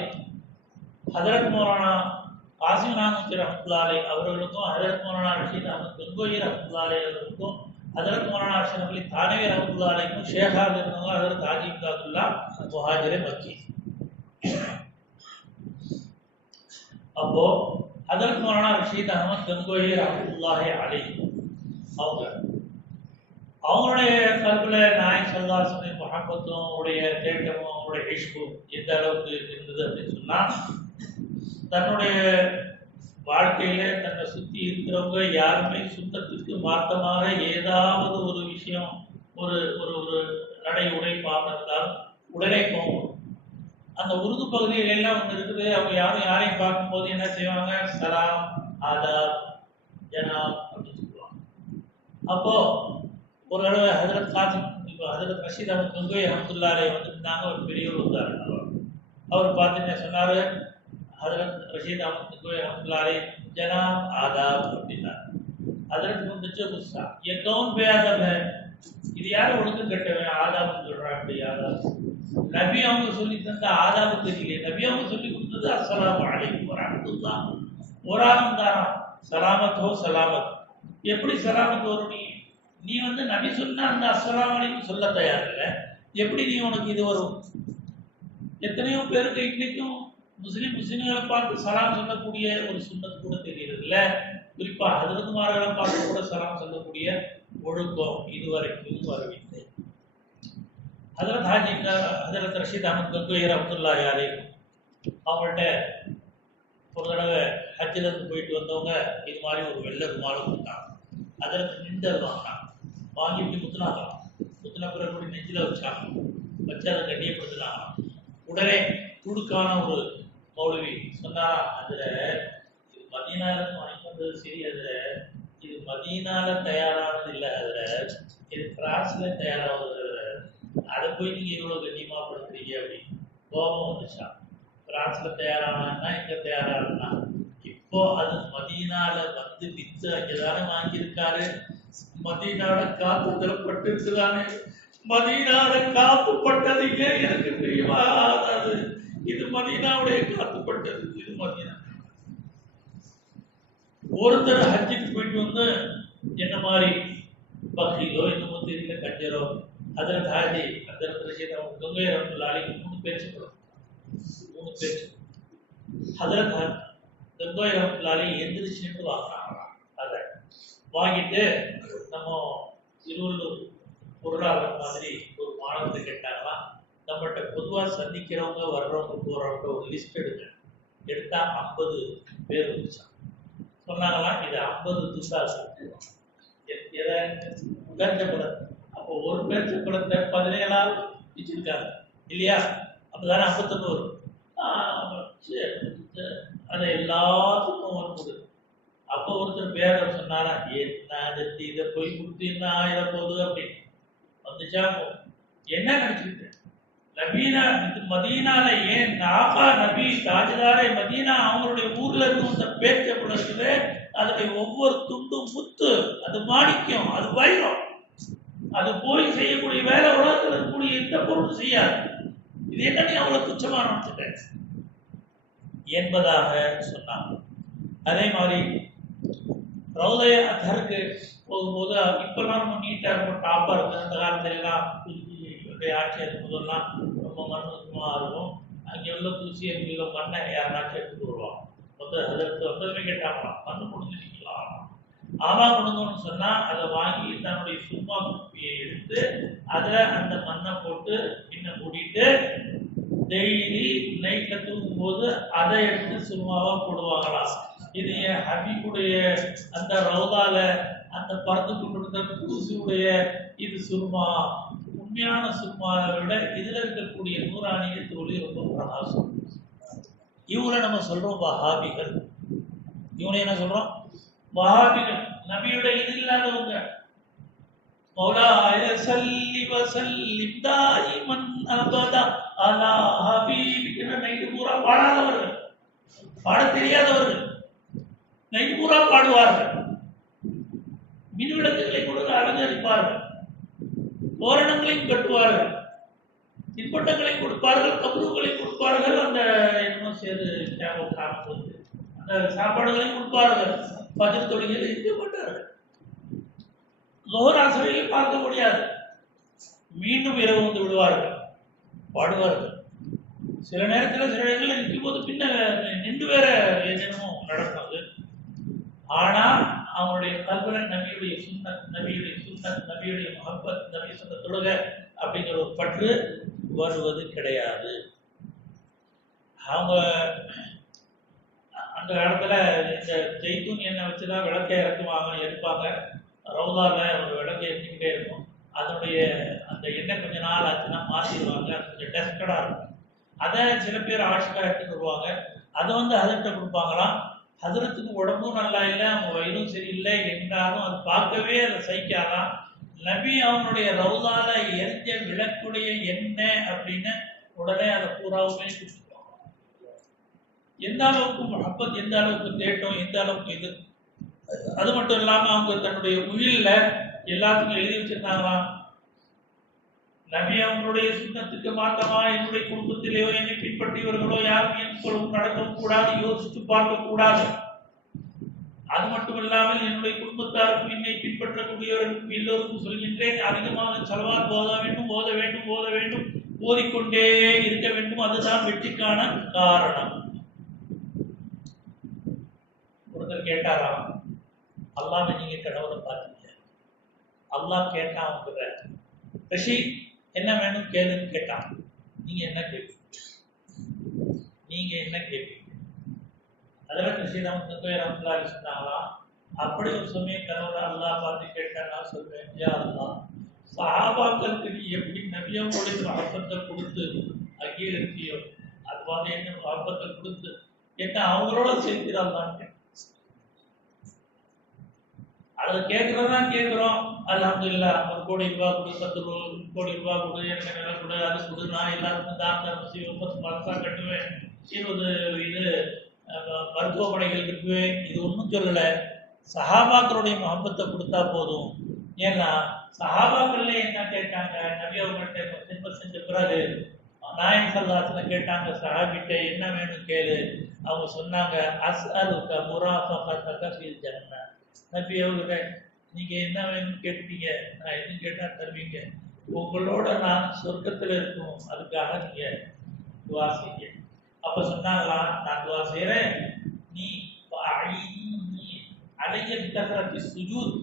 ஹஜரத் மௌலானா காசிம் நானூத்தி ரஹ்மத்துல்லாஹி அலைஹி அவர்களுக்கும் ஹஜரத் மௌலானா ரஷீத் அஹமத் கங்கோயி ரஹ்மத்துல்லாஹி அலைஹி அவர்களுக்கும் ஹஜரத் மௌலானா அஷ்ரஃப் அலி தானவி ரஹ்மத்துல்லாஹி அலைஹிக்கும் ஷேகாக இருந்தவங்க ஹஜரத் ஹாஜி இம்தாதுல்லா முஹாஜிர் மக்கி. அப்போ ஹஜரத் மௌலானா ரஷீத் அஹமத் கங்கோயி ரஹ்மத்துல்லாஹி அலைஹி அவங்களுடைய கல்வில நாயக் ஸல்லல்லாஹு அலைஹி வஸல்லம் முஹப்பத்தும் அவருடைய தேட்டமும் அவருடைய இஷ்கும் எந்த அளவுக்கு இருந்தது அப்படின்னு சொன்னா, தன்னுடைய வாழ்க்கையில தன்னை சுத்தி இருக்கிறவங்க யாருமே சுத்தத்துக்கு மாற்றமாக ஏதாவது ஒரு விஷயம் ஒரு ஒரு ஒரு நடை உடை பார்த்தாலும் உடனே போகும். அந்த உருது பகுதியில எல்லாம் ஒன்று இருக்குது. அவங்க யாரையும் பார்க்கும்போது என்ன செய்வாங்க, சலாம் ஆதாப் ஜனாப் அப்படின்னு சொல்லுவாங்க. அப்போ ஒரு தடவை ஹஜரத் காசிம் இப்போ ஹஜரத் ரஷீத் அஹமத் கங்கோயி ரஹ்மத்துல்லாஹி அலைஹி வந்துருந்தாங்க. ஒரு பெரியவர் வந்தாரு. அவர் பார்த்துட்டு சொன்னாரு, ஹஜரத் ரஷீத் அஹமத் கங்கோயி ரஹ்மத்துல்லாஹி அலைஹி ஜனாப் ஆதாப் அப்படின்னாரு. ஹஜரத் வந்துச்சு குஸ்ஸா, ये कौन बेअदब है, இது யாரும் ஒழுங்கு கட்டவன் ஆதாப்னு சொல்றான். அப்படி ஆதாப் நபி அவங்க சொல்லி தந்த ஆதாபு தெரியல. நபி அவங்க சொல்லி கொடுத்தது அஸ்ஸலாமு அலைக்கும் வரஹ்மத்துல்லாஹ். ஒரு ஆளும் தாராம் சலாமத் ஹோ சலாமத். எப்படி சலாமத் வரும்? நீ வந்து நபி சொன்னா அந்த அஸ்ஸலாமு அலைக்கும் சொல்ல தயார் இல்லை, எப்படி நீ உனக்கு இது வரும்? எத்தனையோ பேருக்கு இன்னைக்கும் முஸ்லிம்களை பார்த்து சலாம் சொல்லக்கூடிய ஒரு சுன்னத் கூட தெரிகிறது இல்ல. குறிப்பா ஹஜரத்மார்களை பார்த்து கூட சலாம் சொல்லக்கூடிய ஒழுக்கம் இதுவரைக்கும் வரவில்லை. ஹஜரத் ஹஜரத் ரஷீத் அஹமத் கங்கோயி ரஹ்மத்துல்லாஹி அலைஹி அவங்கள்ட்ட ஒரு தடவை ஹஜ்ஜில் இருந்து போயிட்டு வந்தவங்க இது மாதிரி ஒரு வெள்ளை ருமாலை கொடுத்தாங்க. அதில் நின்று வாங்கினாங்க. வாங்கிட்டு முத்துனாங்களாம். முத்துன பிறகு நெஞ்சில் வச்சாங்க. வச்சு அதை கண்ணியப்படுத்தினாங்க. உடனே துடுக்கான ஒரு மௌலவி சொன்னாரா, அதில் இது மதீனாவிலிருந்து வாங்கி வந்தது சரி, அதில் இது மதீனால தயாரானது இல்லை, அதில் இது பிரான்ஸ்ல தயாரானது, அதை போய் நீங்க இவ்வளவு கண்ணியமாப்படுத்துறீங்க அப்படின்னு கோபம் வந்துச்சா. பிரான்ஸ்ல தயாரானா இங்க தயாரானா, இப்போ அது மதீனால வந்து வித்து அங்கதானே வாங்கியிருக்காரு. மதீனால காப்புதலப்பட்டு இருக்குதானே, மதீனால காப்புப்பட்டது ஏன் எனக்கு தெரியுமா? அதாவது இது மதீனாவுடைய காப்புப்பட்டது, இது மதீனா. ஒருத்தர் ஹஜ்ஜுக்கு போயிட்டு வந்து என்ன மாதிரி பக்ரீதோ என்னமோ தெரியல கஞ்சரோ ஹஜரத் ஹாஜி ஹஜரத் ரஷீத் அஹமத் கங்கோயி ரஹ்மத்துல்லாஹி அலைஹி 3 பேச்சு கொடுக்கும். 3 பேச்சு ஹஜரத் கங்கோயி ரஹ்மத்துல்லாஹி அலைஹி எந்திரிச்சுட்டு வாங்கினாங்க. அதை வாங்கிட்டு நம்ம திருவள்ளூர் பொருளாளர் மாதிரி ஒரு மாணவத்தை கேட்டாங்கன்னா, நம்மகிட்ட பொதுவாக சந்திக்கிறவங்க வர்றவங்க போறவங்க ஒரு லிஸ்ட் எடுங்க. எடுத்தா 50 பேர் வந்துச்சான். சொன்னாங்களாம் இது 50 துண்டா எதை பேர்ச்சப்பழம். அப்போ ஒரு பேர்ச்சப்பழத்தை 17 வச்சிருக்காங்க இல்லையா? அப்பதானே 51 வரும். அதை எல்லாத்துக்கும் வரும்போது அப்போ ஒருத்தர் பேர சொன்னாரா, என்ன இதை போய் கொடுத்து என்ன ஆயிர போகுது அப்படின்னு வந்துச்சா. என்ன நினைச்சுக்கிட்டு நபீனா இது மதீனால ஏன் நாகா நபி தாஜ்தாரே மதீனா அவங்களுடைய ஊர்ல இருந்து வந்த பேர்ச்சப்பழம் இருக்குது. அதுல ஒவ்வொரு துண்டும் முத்து, அது மாணிக்கம், அது வைரம். அது போய் செய்யக்கூடிய வேலை உலகத்தில் இருக்கக்கூடிய எந்த பொருளும் செய்யாது. இது என்ன நீ அவ்வளவு துச்சமான நினைச்சிட்டேன் என்பதாக சொன்னாங்க. அதே மாதிரி ரௌதய அத்தருக்கு போகும்போது இப்பெல்லாம் நம்ம நீட்டா இருக்கும், டாப்பா இருக்கும். அந்த காலத்துல எல்லாம் ஆட்சி இருக்கும் போதெல்லாம் ரொம்ப மண் சும்மா இருக்கும். அங்கே உள்ள தூசி அங்கே உள்ள மண்ணை யாராச்சும் எடுத்துட்டு வருவாங்க. அதற்கு வந்ததுமே கேட்டாங்களா, மண்ணு கொடுத்துருக்கலாம். ஆமா கொடுங்கன்னு சொன்னா அதை வாங்கி தன்னுடைய சும்மா குப்பியை எடுத்து அதுல அந்த மண்ணை போட்டு பின்ன மூடிட்டு டெய்லி நைட்ல தூங்கும் போது அதை எடுத்து சும்மாவா போடுவாங்களாம். இது என் ஹபீபுடைய அந்த ரவுதால அந்த பறந்து கொண்டிருந்த தூசியுடைய இது சுருமா. உண்மையான சுருமாவை விட இதுல இருக்கக்கூடிய நூறாணிய தோழி ரொம்ப பிரகாசம். இவங்களை நம்ம சொல்றோம் வஹாபிகள். இவனை என்ன சொல்றோம்? வஹாபிகள். நபியுடைய இது இல்லாதவங்க. மௌலாய ஸல்லி வ ஸல்லிம் தாயிமன் அபதா அலா ஹபீபிக. நைட்டு பூரா பாடாதவர்கள், பாட தெரியாதவர்கள், நைட்டு பூரா பாடுவார்கள். மின் விளக்குகளை கொடுத்து அலங்கரிப்பார்கள், தோரணங்களையும் கட்டுவார்கள், தின்பண்டங்களை கொடுப்பார்கள், கபூர்களை கொடுப்பார்கள், அந்த என்னமோ சேரு அந்த சாப்பாடுகளையும் கொடுப்பார்கள். பஜர் தொழில்கள் இருக்க மாட்டார்கள். லோகராசவையை பார்க்க முடியாது. மீண்டும் இரவு வந்து விடுவார்கள், பாடுவார்கள். சில நேரத்தில் சில இடங்களில் நிற்கும் போது பின்ன நின்று வேற என்னென்னமோ நடக்கும். ஆனால் அவங்களுடைய கல்வனை நபியுடைய சுன்னத், நபியுடைய மஹப்பத், நபி சொன்ன தொழுகை அப்படிங்கிற ஒரு பற்று வருவது கிடையாது. அவங்க அந்த காலத்துல இந்த ஜெய்தூன் எண்ணெய் வச்சுதான் விளக்கை எடுப்பாங்க. ரவுதால ஒரு விளக்கை ஏற்றிக்கிட்டே இருக்கும். அதனுடைய அந்த எண்ணெய் கொஞ்ச நாள் ஆச்சுன்னா மாற்றிடுவாங்க. அது கொஞ்சம் டெஸ்டடா இருக்கும். அதை சில பேர் ஆஷிக்கா எடுத்துட்டு வருவாங்க. அதை வந்து ஹதர்ட்ட கொடுப்பாங்களாம். ஹதரத்துக்கு உடம்பும் நல்லா இல்லை, அவங்க வயிறும் சரியில்லை என்றாலும் அது பார்க்கவே அதை சகிக்காதான். நபி அவனுடைய ரவுதால எரிஞ்ச விளக்குடைய எண்ணெய் அப்படின்னு உடனே அதை பூராவுமே கொடுத்துருவாங்க. எந்த அளவுக்கு மஹப்பத், எந்த அளவுக்கு தேட்டம், எந்த அளவுக்கு இது. அது மட்டும் இல்லாம அவங்க தன்னுடைய உயிரில எல்லாத்துக்கும் எழுதி வச்சிருந்தாங்களாம், நபி அவங்களுடைய சுண்ணத்துக்கு மாற்றமா என்னுடைய குடும்பத்திலேயோ என்னை பின்பற்றியவர்களோ யாரும் என் சொல்லவும் நடக்கவும் கூடாது, யோசித்து பார்க்க கூடாது. அது மட்டும் இல்லாமல் என்னுடைய குடும்பத்தாருக்கும் என்னை பின்பற்றக்கூடியவர்களுக்கும் எல்லோருக்கும் சொல்கின்றேன், அதிகமாக செலவால் ஓத வேண்டும், ஓதிக்கொண்டே இருக்க வேண்டும். அதுதான் வெற்றிக்கான காரணம். ஒருத்தர் கேட்டாராம், அல்லாஹ் நீங்க கனவுல பார்த்தீங்க, அல்லாஹ் கேட்டான் அவங்க ரஷீத் என்ன வேணும் கேளுன்னு கேட்டான். நீங்க என்ன கேட்பீங்க? அதெல்லாம் ரஷீத் அவங்க சொன்னாங்களாம், அப்படி ஒரு சமயம் கனவுல அல்லாஹ் பார்த்து கேட்டா நான் சொல்வேன், யா அல்லாஹ் சஹாபாக்களுக்கு நீ எப்படி நபியோடைய மஹப்பத்தை கொடுத்து அங்கீகரிச்சியோ அது மாதிரி என்ன மஹப்பத்தை கொடுத்து என்ன அவங்களோட சேர்க்கிறாங்களான்னு. அதை கேட்கறதான் கேட்கிறோம். அல்ஹம்துலில்லாஹ், 1 கோடி ரூபாய் கொடு, 10 கோடி ரூபாய் கொடு, எனக்கு நிலம் கொடு, அது கொடு, நான் எல்லாருக்கும் தான் செய்வேன், 10 மரசா கட்டுவேன், 20 இது மருத்துவமனைகள் கட்டுவேன். இது ஒன்றும் சொல்லலை. சஹாபாக்களுடைய மஹப்பத்தை கொடுத்தா போதும். ஏன்னா சஹாபாக்கள்ல என்ன கேட்டாங்க, நபி அவங்கள்ட்ட சின்ன செஞ்ச பிறகு நாயன் சல்லாசன கேட்டாங்க, சஹாபிட்ட என்ன வேணும் கேளு. அவங்க சொன்னாங்க, அஸ்அலுக முராஃபகதக ஃபில் ஜன்னah. நபி அவர்களே நீங்க என்ன வேணும் கேட்பீங்க, நான் எதுவும் கேட்டா தருவீங்க, உங்களோட நான் சொர்க்கத்துல இருக்கும், அதுக்காக நீங்க துவா செய்ய. அப்ப சொன்னாங்களா, நான் துவா செய்யறேன், நீ அலைய கஸரத்தி சுஜூத்,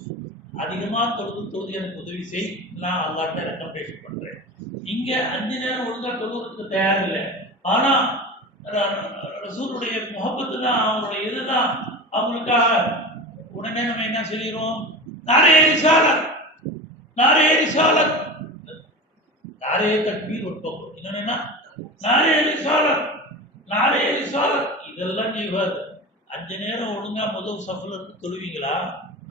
அதிகமா தொழுது எனக்கு உதவி செய், நான் அல்லாஹ்ட்ட ரெக்கமெண்டேஷன் பண்றேன். இங்க 5 நேரம் ஒழுங்கா தொழுவதற்கு தயார் இல்லை. ஆனா ரசூலுடைய முஹப்பத்து தான், அவங்களுடைய இதுதான் அவங்களுக்காக. உடனே நம்ம என்ன சொல்லிடுவோம், நாரே ரிசாலத், நாரே தக்பீர் ஒரு பக்கம், என்னன்னா நாரே ரிசாலத். இதெல்லாம் செய்வாது. 5 நேரம் ஒழுங்கா முதல் சஃப்ல இருந்து தொழுவீங்களா?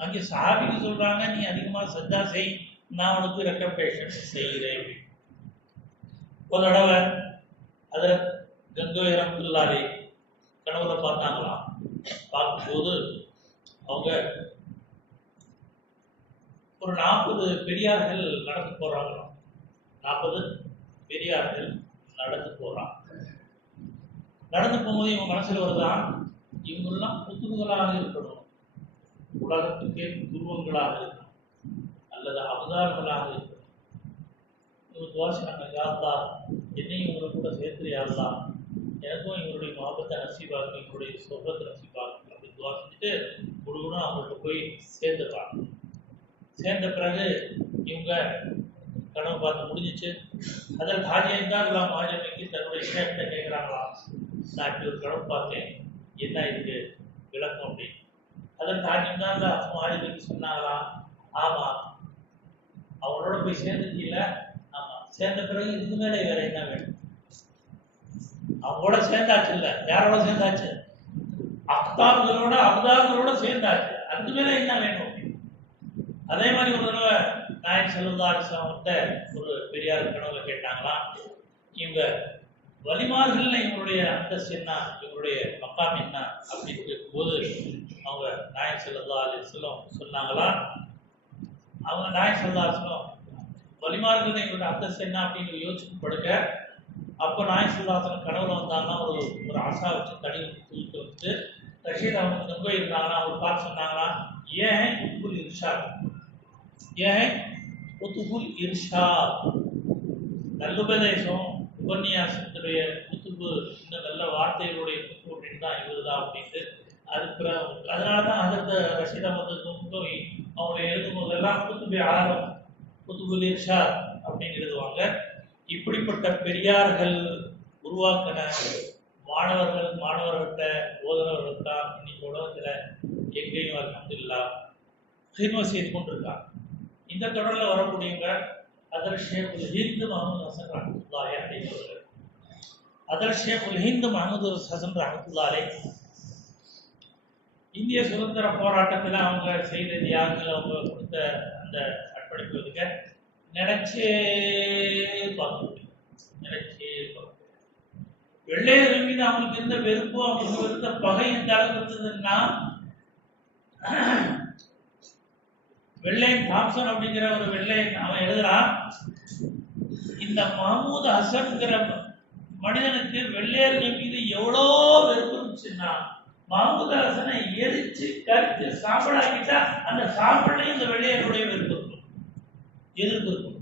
அங்கே சஹாபிக்கு சொல்றாங்க, நீ அதிகமா சஜ்ஜா செய், நான் உனக்கு ரெக்கமெண்டேஷன் செய்கிறேன். ஒரு தடவை அதில் கங்கோய் ரஹ்மத்துல்லாஹி கனவுல பார்த்தாங்களாம். பார்க்கும்போது அவங்க ஒரு 40 பெரியார்கள் நடந்து போறாங்களாம். 40 பெரியார்கள் நடந்து போறாங்க. நடந்து போகும்போது இவங்க மனசுல வருதான், இவங்கெல்லாம் புத்துகளாக இருக்கணும், உலகத்துக்கே துருவங்களாக இருக்கணும், அல்லது அவதாரங்களாக இருக்கணும். இவங்க துவாசினாங்க, யா அல்லாஹ் என்னையும் இவங்களை கூட சேர்த்துறியா அல்லாஹ், எனக்கும் இவங்களுடைய மஹப்பத்தை நசீபாகும், இவங்களுடைய சொர்க்கத்தை நசீபாகும் அப்படின்னு துவா செஞ்சுட்டு முழுவதும் அவங்கள்ட்ட போய் சேர்ந்துடுறாங்க. சேர்ந்த பிறகு இவங்க கனவு பார்த்து முடிஞ்சிச்சு. அதில் ஹாஜியந்தார் மாஜமைக்கு தன்னுடைய ஷேப்ட கேட்குறாங்களாம், நான் இப்படி ஒரு கனவு பார்த்தேன், என்ன இதுக்கு விளக்கம் அப்படின்னு. அதில் ஹாஜியந்தார் மாஜமைக்கு சொன்னாங்களாம், ஆமா அவங்களோட போய் சேர்ந்துட்டீங்கள, ஆமா சேர்ந்த பிறகு இதுக்கு மேலே வேற என்ன வேணும்? அவங்களோட சேர்ந்தாச்சு, இல்லை யாரோட சேர்ந்தாச்சு? அப்தார்களோட சேர்ந்தாச்சு, அதுக்கு மேலே என்ன வேணும்? அதே மாதிரி ஒரு தடவை நாயன் ஸல்லல்லாஹு அலைஹி வஸல்லம் ஒரு பெரியார் கனவுல கேட்டாங்களாம், இவங்க வலிமார்கள்ல இவங்களுடைய அந்தஸ்து என்ன, இவங்களுடைய மக்காம் என்ன அப்படின்னு கேட்கும்போது அவங்க நாயன் ஸல்லல்லாஹு அலைஹி வஸல்லம் சொன்னாங்களாம், அவங்க நாய் சொல்லாசனம் வலிமார்கிறது எங்களோட அந்தஸ்து என்ன அப்படின்னு யோசிச்சு படுக்க. அப்போ நாய் சொல்லாசனம் கனவுல வந்தாங்கன்னா ஒரு ஆசா வச்சு தடி தூக்கிட்டு வச்சு ரஷீத் அவங்க கொஞ்சம் போய் இருந்தாங்கன்னா அவங்க பார்த்து சொன்னாங்கன்னா, ஏன் குத்துபுல் இர்ஷாத், ஏன் குத்துபுல் இர்ஷாத், நல்லுபதேசம் உபன்யாசத்துடைய குத்துபு, இந்த நல்ல வார்த்தைகளுடைய குத்து அப்படின்னு தான் இவருதான் அப்படின்ட்டு. அதுக்கு அதனால தான் அதற்கு ரஷீத் அஹமது அவங்க எழுதும் போதெல்லாம் குத்துபு ஆரம், குத்துபுல் இர்ஷாத் அப்படின்னு எழுதுவாங்க. இப்படிப்பட்ட பெரியார்கள் உருவாக்கின மாணவர்கள்ட்ட ஓதுனவர்கள் தான் இன்னைக்கு உலகத்துல எங்கேயும் அல்ஹம்துலில்லாஹ் ஹிதமத் செய்து கொண்டிருக்காங்க. இந்த தொடர்ல வரக்கூடியவங்க அதர் ஷேகுல் ஹிந்த் முஹம்மது ஹசன் ரஹ்மத்துல்லாஹி அலைஹி, அதர் ஷேகுல் ஹிந்த் முஹம்மது ஹசன் ரஹ்மத்துல்லாஹி அலைஹி இந்திய சுதந்திர போராட்டத்தில் அவங்க செய்த தியாகங்கள், அவங்க கொடுத்த அந்த அர்ப்பணிப்புகளுக்கு நினைச்சே பார்க்க வெள்ளையர்கள் மீது அவங்களுக்கு இருந்த வெறுப்பு, அவங்களுக்கு இருந்த பகை எந்த அளவுக்கு இருந்ததுன்னா, வெள்ளையன் தாம்சன் அப்படிங்கிற ஒரு வெள்ளையன் அவன் எழுதுறான், இந்த மஹமூத் ஹசன்கிற மனிதனுக்கு வெள்ளையர்கள் மீது எவ்வளோ வெறுப்பு இருந்துச்சுன்னா, மஹமூத் ஹசனை எரிச்சு கரிச்சு சாம்பலாக்கிட்டா அந்த சாம்பலையும் இந்த வெள்ளையருடைய வெறுப்பு இருக்கும், எதிர்ப்பு இருக்கும்.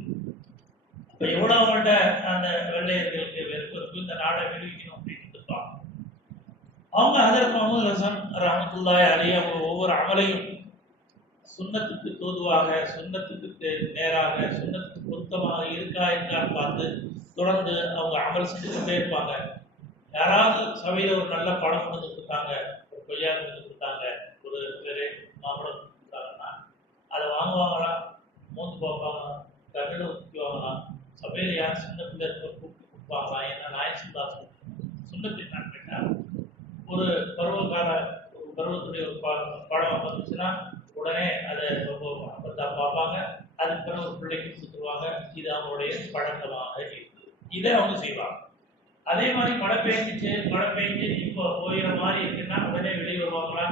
இப்போ எவ்வளோ அவங்கள்ட்ட அந்த வெள்ளையர்களுக்கு வெறுப்பு இருக்கும், இந்த நாடை விடுவிக்கணும் அப்படின்னு இருப்பாங்க. அவங்க ஹதரத் முஹம்மது ஹசன் ரஹ்மத்துல்லாஹி அலைஹி அவங்க ஒவ்வொரு அமலையும் சுன்னத்துக்கு தோதுவாக, சுன்னத்துக்கு நேராக, சுன்னத்துக்கு பொருத்தமாக இருக்கான்னு பார்த்து தொடர்ந்து அவங்க அமல் செஞ்சுக்கிட்டே இருப்பாங்க. யாராவது சபையில் ஒரு நல்ல படம் கொண்டு கொடுத்தாங்க, ஒரு கொய்யா கொண்டு கொடுத்தாங்க, ஒரு பேரு மாம்பழம் கொடுத்தாங்கன்னா அதை வாங்குவாங்களா, மூந்து பார்ப்பாங்க, கண்ணில் ஊற்றி வாங்கலாம். சபையில் யார் சுண்ணத்தில் இருக்க கூப்பிட்டு கொடுப்பாங்களா? ஏன்னா நாய் சுண்ணத்தை நான் கேட்டால் ஒரு பருவத்துடைய ஒரு படம் வந்துச்சுன்னா உடனே அதை ரொம்ப அப்பத்தா பார்ப்பாங்க. அதுக்கு பிறகு ஒரு பிள்ளைக்கு கொடுத்துருவாங்க. இது அவங்களுடைய பழக்கமாக இருக்குது. இதை அவங்க செய்வாங்க. அதே மாதிரி மழை பெஞ்சு இப்போ போயிற மாதிரி இருக்குன்னா உடனே வெளியே வருவாங்களா,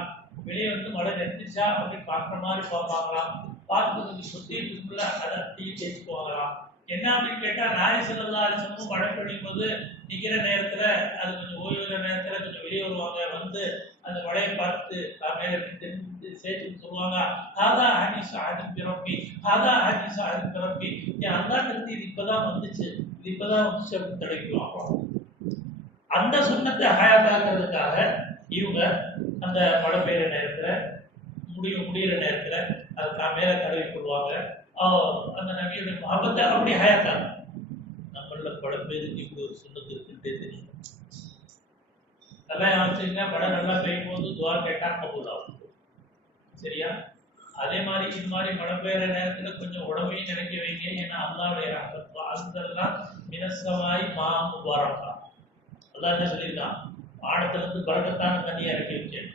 வெளியே வந்து மழை நிறுத்திச்சா அப்படின்னு பார்க்குற மாதிரி பார்ப்பாங்களாம். பார்த்து கொஞ்சம் சுத்திட்டுக்குள்ள அதை தேய்ச்சி போவாங்களாம். என்ன அப்படின்னு கேட்டால் நாய் ஸல்லல்லாஹு அலைஹி வஸல்லம் மழை பெய்யும் போது நிற்கிற நேரத்தில் அது கொஞ்சம் ஓய்வுற நேரத்தில் கொஞ்சம் வெளியே வருவாங்க. வந்து அந்த மழையை பார்த்து மேலே தெரிஞ்சு சேர்த்து சொல்லுவாங்க, ஹாதா ஹதீஸ் அஹதின் பிரப்பி, ஹாதா ஹதீஸ் அஹதின் பிரப்பி, என் அல்லாஹ்விலிருந்து இது இப்பதான் வந்துச்சு அப்படின்னு கிடைக்குவாங்க. அந்த சுன்னத்தை ஹயாத்தாக்குறதுக்காக இவங்க அந்த மழை பெய்யுற நேரத்துல முடிகிற நேரத்துல அது மேல தடவி கொள்வாங்க. அந்த நபியோட மஹப்பத்தை அப்படி ஹயாத்தாங்க. நம்மள பல பேருக்கு இப்படி ஒரு சுன்னத்து இருக்குன்றே தெரியும். நல்லா யோசிச்சுங்க, மழை நல்லா பெய்யும் போது துவா கேட்டா கபூல் ஆகும். சரியா? அதே மாதிரி இது மாதிரி மழை பெய்யுற நேரத்துல கொஞ்சம் உடம்பையும் நினைக்க வைங்க. ஏன்னா அல்லாஹ்வுடைய ரஹ்மத் அன்ஸல்னா மினஸ்ஸமாய் மா முபாரக்கா, அல்லாஹ் என்ன சொல்லியிருக்கான், வானத்துல இருந்து பரக்கத்தான தண்ணியை இறக்கி வச்சேன்.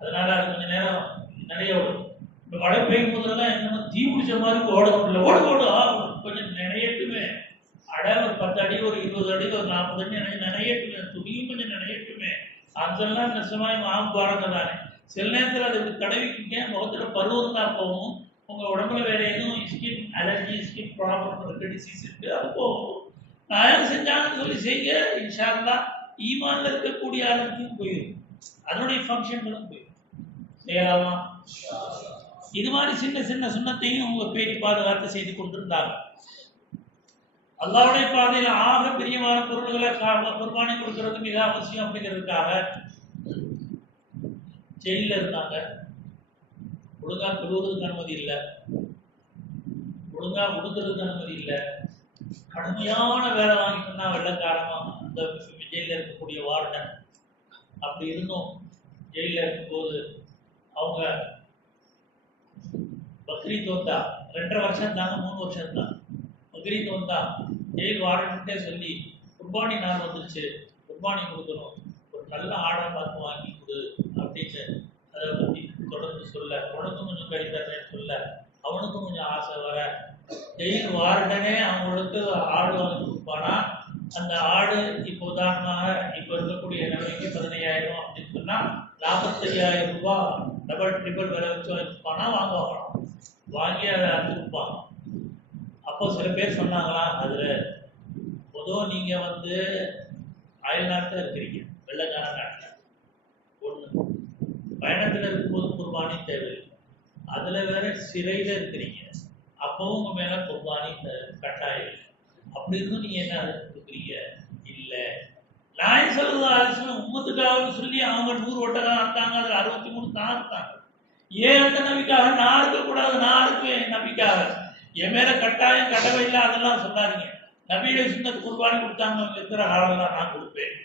அதனால அது கொஞ்சம் நேரம் நிறைய ஓடும். இப்போ மழை பெய்யும் போதெல்லாம் என்னமோ தீ பிடிச்ச மாதிரி ஓடும் இல்லை, ஓடும் கொஞ்சம் நினையட்டுமே. ஒரு 10 அடி, ஒரு 20 அடி, ஒரு 40 அடி நினையட்டுமே, துணியும் கொஞ்சம் நினையட்டுமே. அதெல்லாம் நெசமாய் மாம் பாரங்க தானே. சில நேரத்தில் அது தடவிக்கிட்டே முகத்துல பருவம் தான் போகும். உங்க உடம்புல வேற எதுவும் ஸ்கின் அலர்ஜி, ஸ்கின் ப்ராப்ளம் இருக்கு, டிசீஸ் இருக்கு, அது போகும். நான் செஞ்சாங்கன்னு சொல்லி செய்ய, இன்ஷா அல்லாஹ் ஈமான்ல இருக்கக்கூடிய ஆளுக்கும் போயிடும், அதனுடைய ஃபங்க்ஷன்களும் போயிடும். செய்யலாமா? இது மாதிரி சின்ன சின்ன சுண்ணத்தையும் அவங்க பேணி பாதுகாத்து செய்து கொண்டிருந்தாங்க. அல்லாஹ்வுடைய பாதையில ஆக பிரியமான பொருள்களை குர்பானி கொடுக்கிறது மிக அவசியம் அப்படிங்கிறதுக்காக ஜெயில இருந்தாங்க. ஒழுங்கா தொழுவதற்கு அனுமதி இல்லை, ஒழுங்கா உடுக்கிறதுக்கு அனுமதி இல்லை. கடுமையான வேலை வாங்கி சொன்னா வெள்ளக்காரமா அந்த ஜெயில இருக்கக்கூடிய வார்டன். அப்படி இருந்தும் ஜெயில இருக்கும்போது அவங்க பக்ரீத் வந்தா 2.5 வருஷம் தாங்க, 3 வருஷம் தான். பக்ரீத் வந்தா ஜெயில் வார்டன்ட்டே சொல்லி குர்பானி நாள் வந்துருச்சு, குர்பானி கொடுக்கணும், ஒரு நல்ல ஆடை பார்த்து வாங்கி கொடு அப்படின்னு அதை பற்றி தொடர்ந்து சொல்ல, உனக்கும் கொஞ்சம் கறி தரேன்னு சொல்ல, அவனுக்கும் கொஞ்சம் ஆசை வர, ஜெயில் வார்டனே அவங்களுக்கு ஆடு வாங்கி கொடுப்பானா. அந்த ஆடு இப்போ உதாரணமாக இப்போ இருக்கக்கூடிய நிலைமைக்கு 15,000 அப்படின்னு சொன்னா 45,000 ரூபாய் டபுள் ட்ரிபிள் விலை வச்சு பணம் வாங்குவாங்க, வாங்கி அதை கொடுப்பாங்க. அப்போ சில பேர் சொன்னாங்களாம், அதில் பொதுவாக நீங்கள் வந்து அயல் நாட்டில் இருக்கிறீங்க, வெள்ளக்கார நாட்டில் ஒன்று, பயணத்தில் இருக்கும்போது குர்பானி தேவையில்லை, அதில் வேற சிறையில் இருக்கிறீங்க, அப்பவும் உங்கள் மேலே குர்பானி கட்டாயம் இல்லை. அப்படி இருந்தும் நீங்கள் என்ன அதை கொடுக்குறீங்க? இல்லை, நாய் சொல்லுதா உம்மத்துக்காக சொல்லி அவங்க 100 ஒட்டகம் இருக்காங்க, அதில் 63 தான் இருக்காங்க. ஏன் அந்த நபிக்காக நான் இருக்கக்கூடாது? நான் இருக்குவேன் நபிக்காக, என் மேல கட்டாயம் கடவை இல்லை அதெல்லாம் சொல்லாதீங்க. நபியை சுண்ணத் குர்பானி கொடுத்தாங்க, இருக்கிற ஆளெல்லாம் நான் கொடுப்பேன்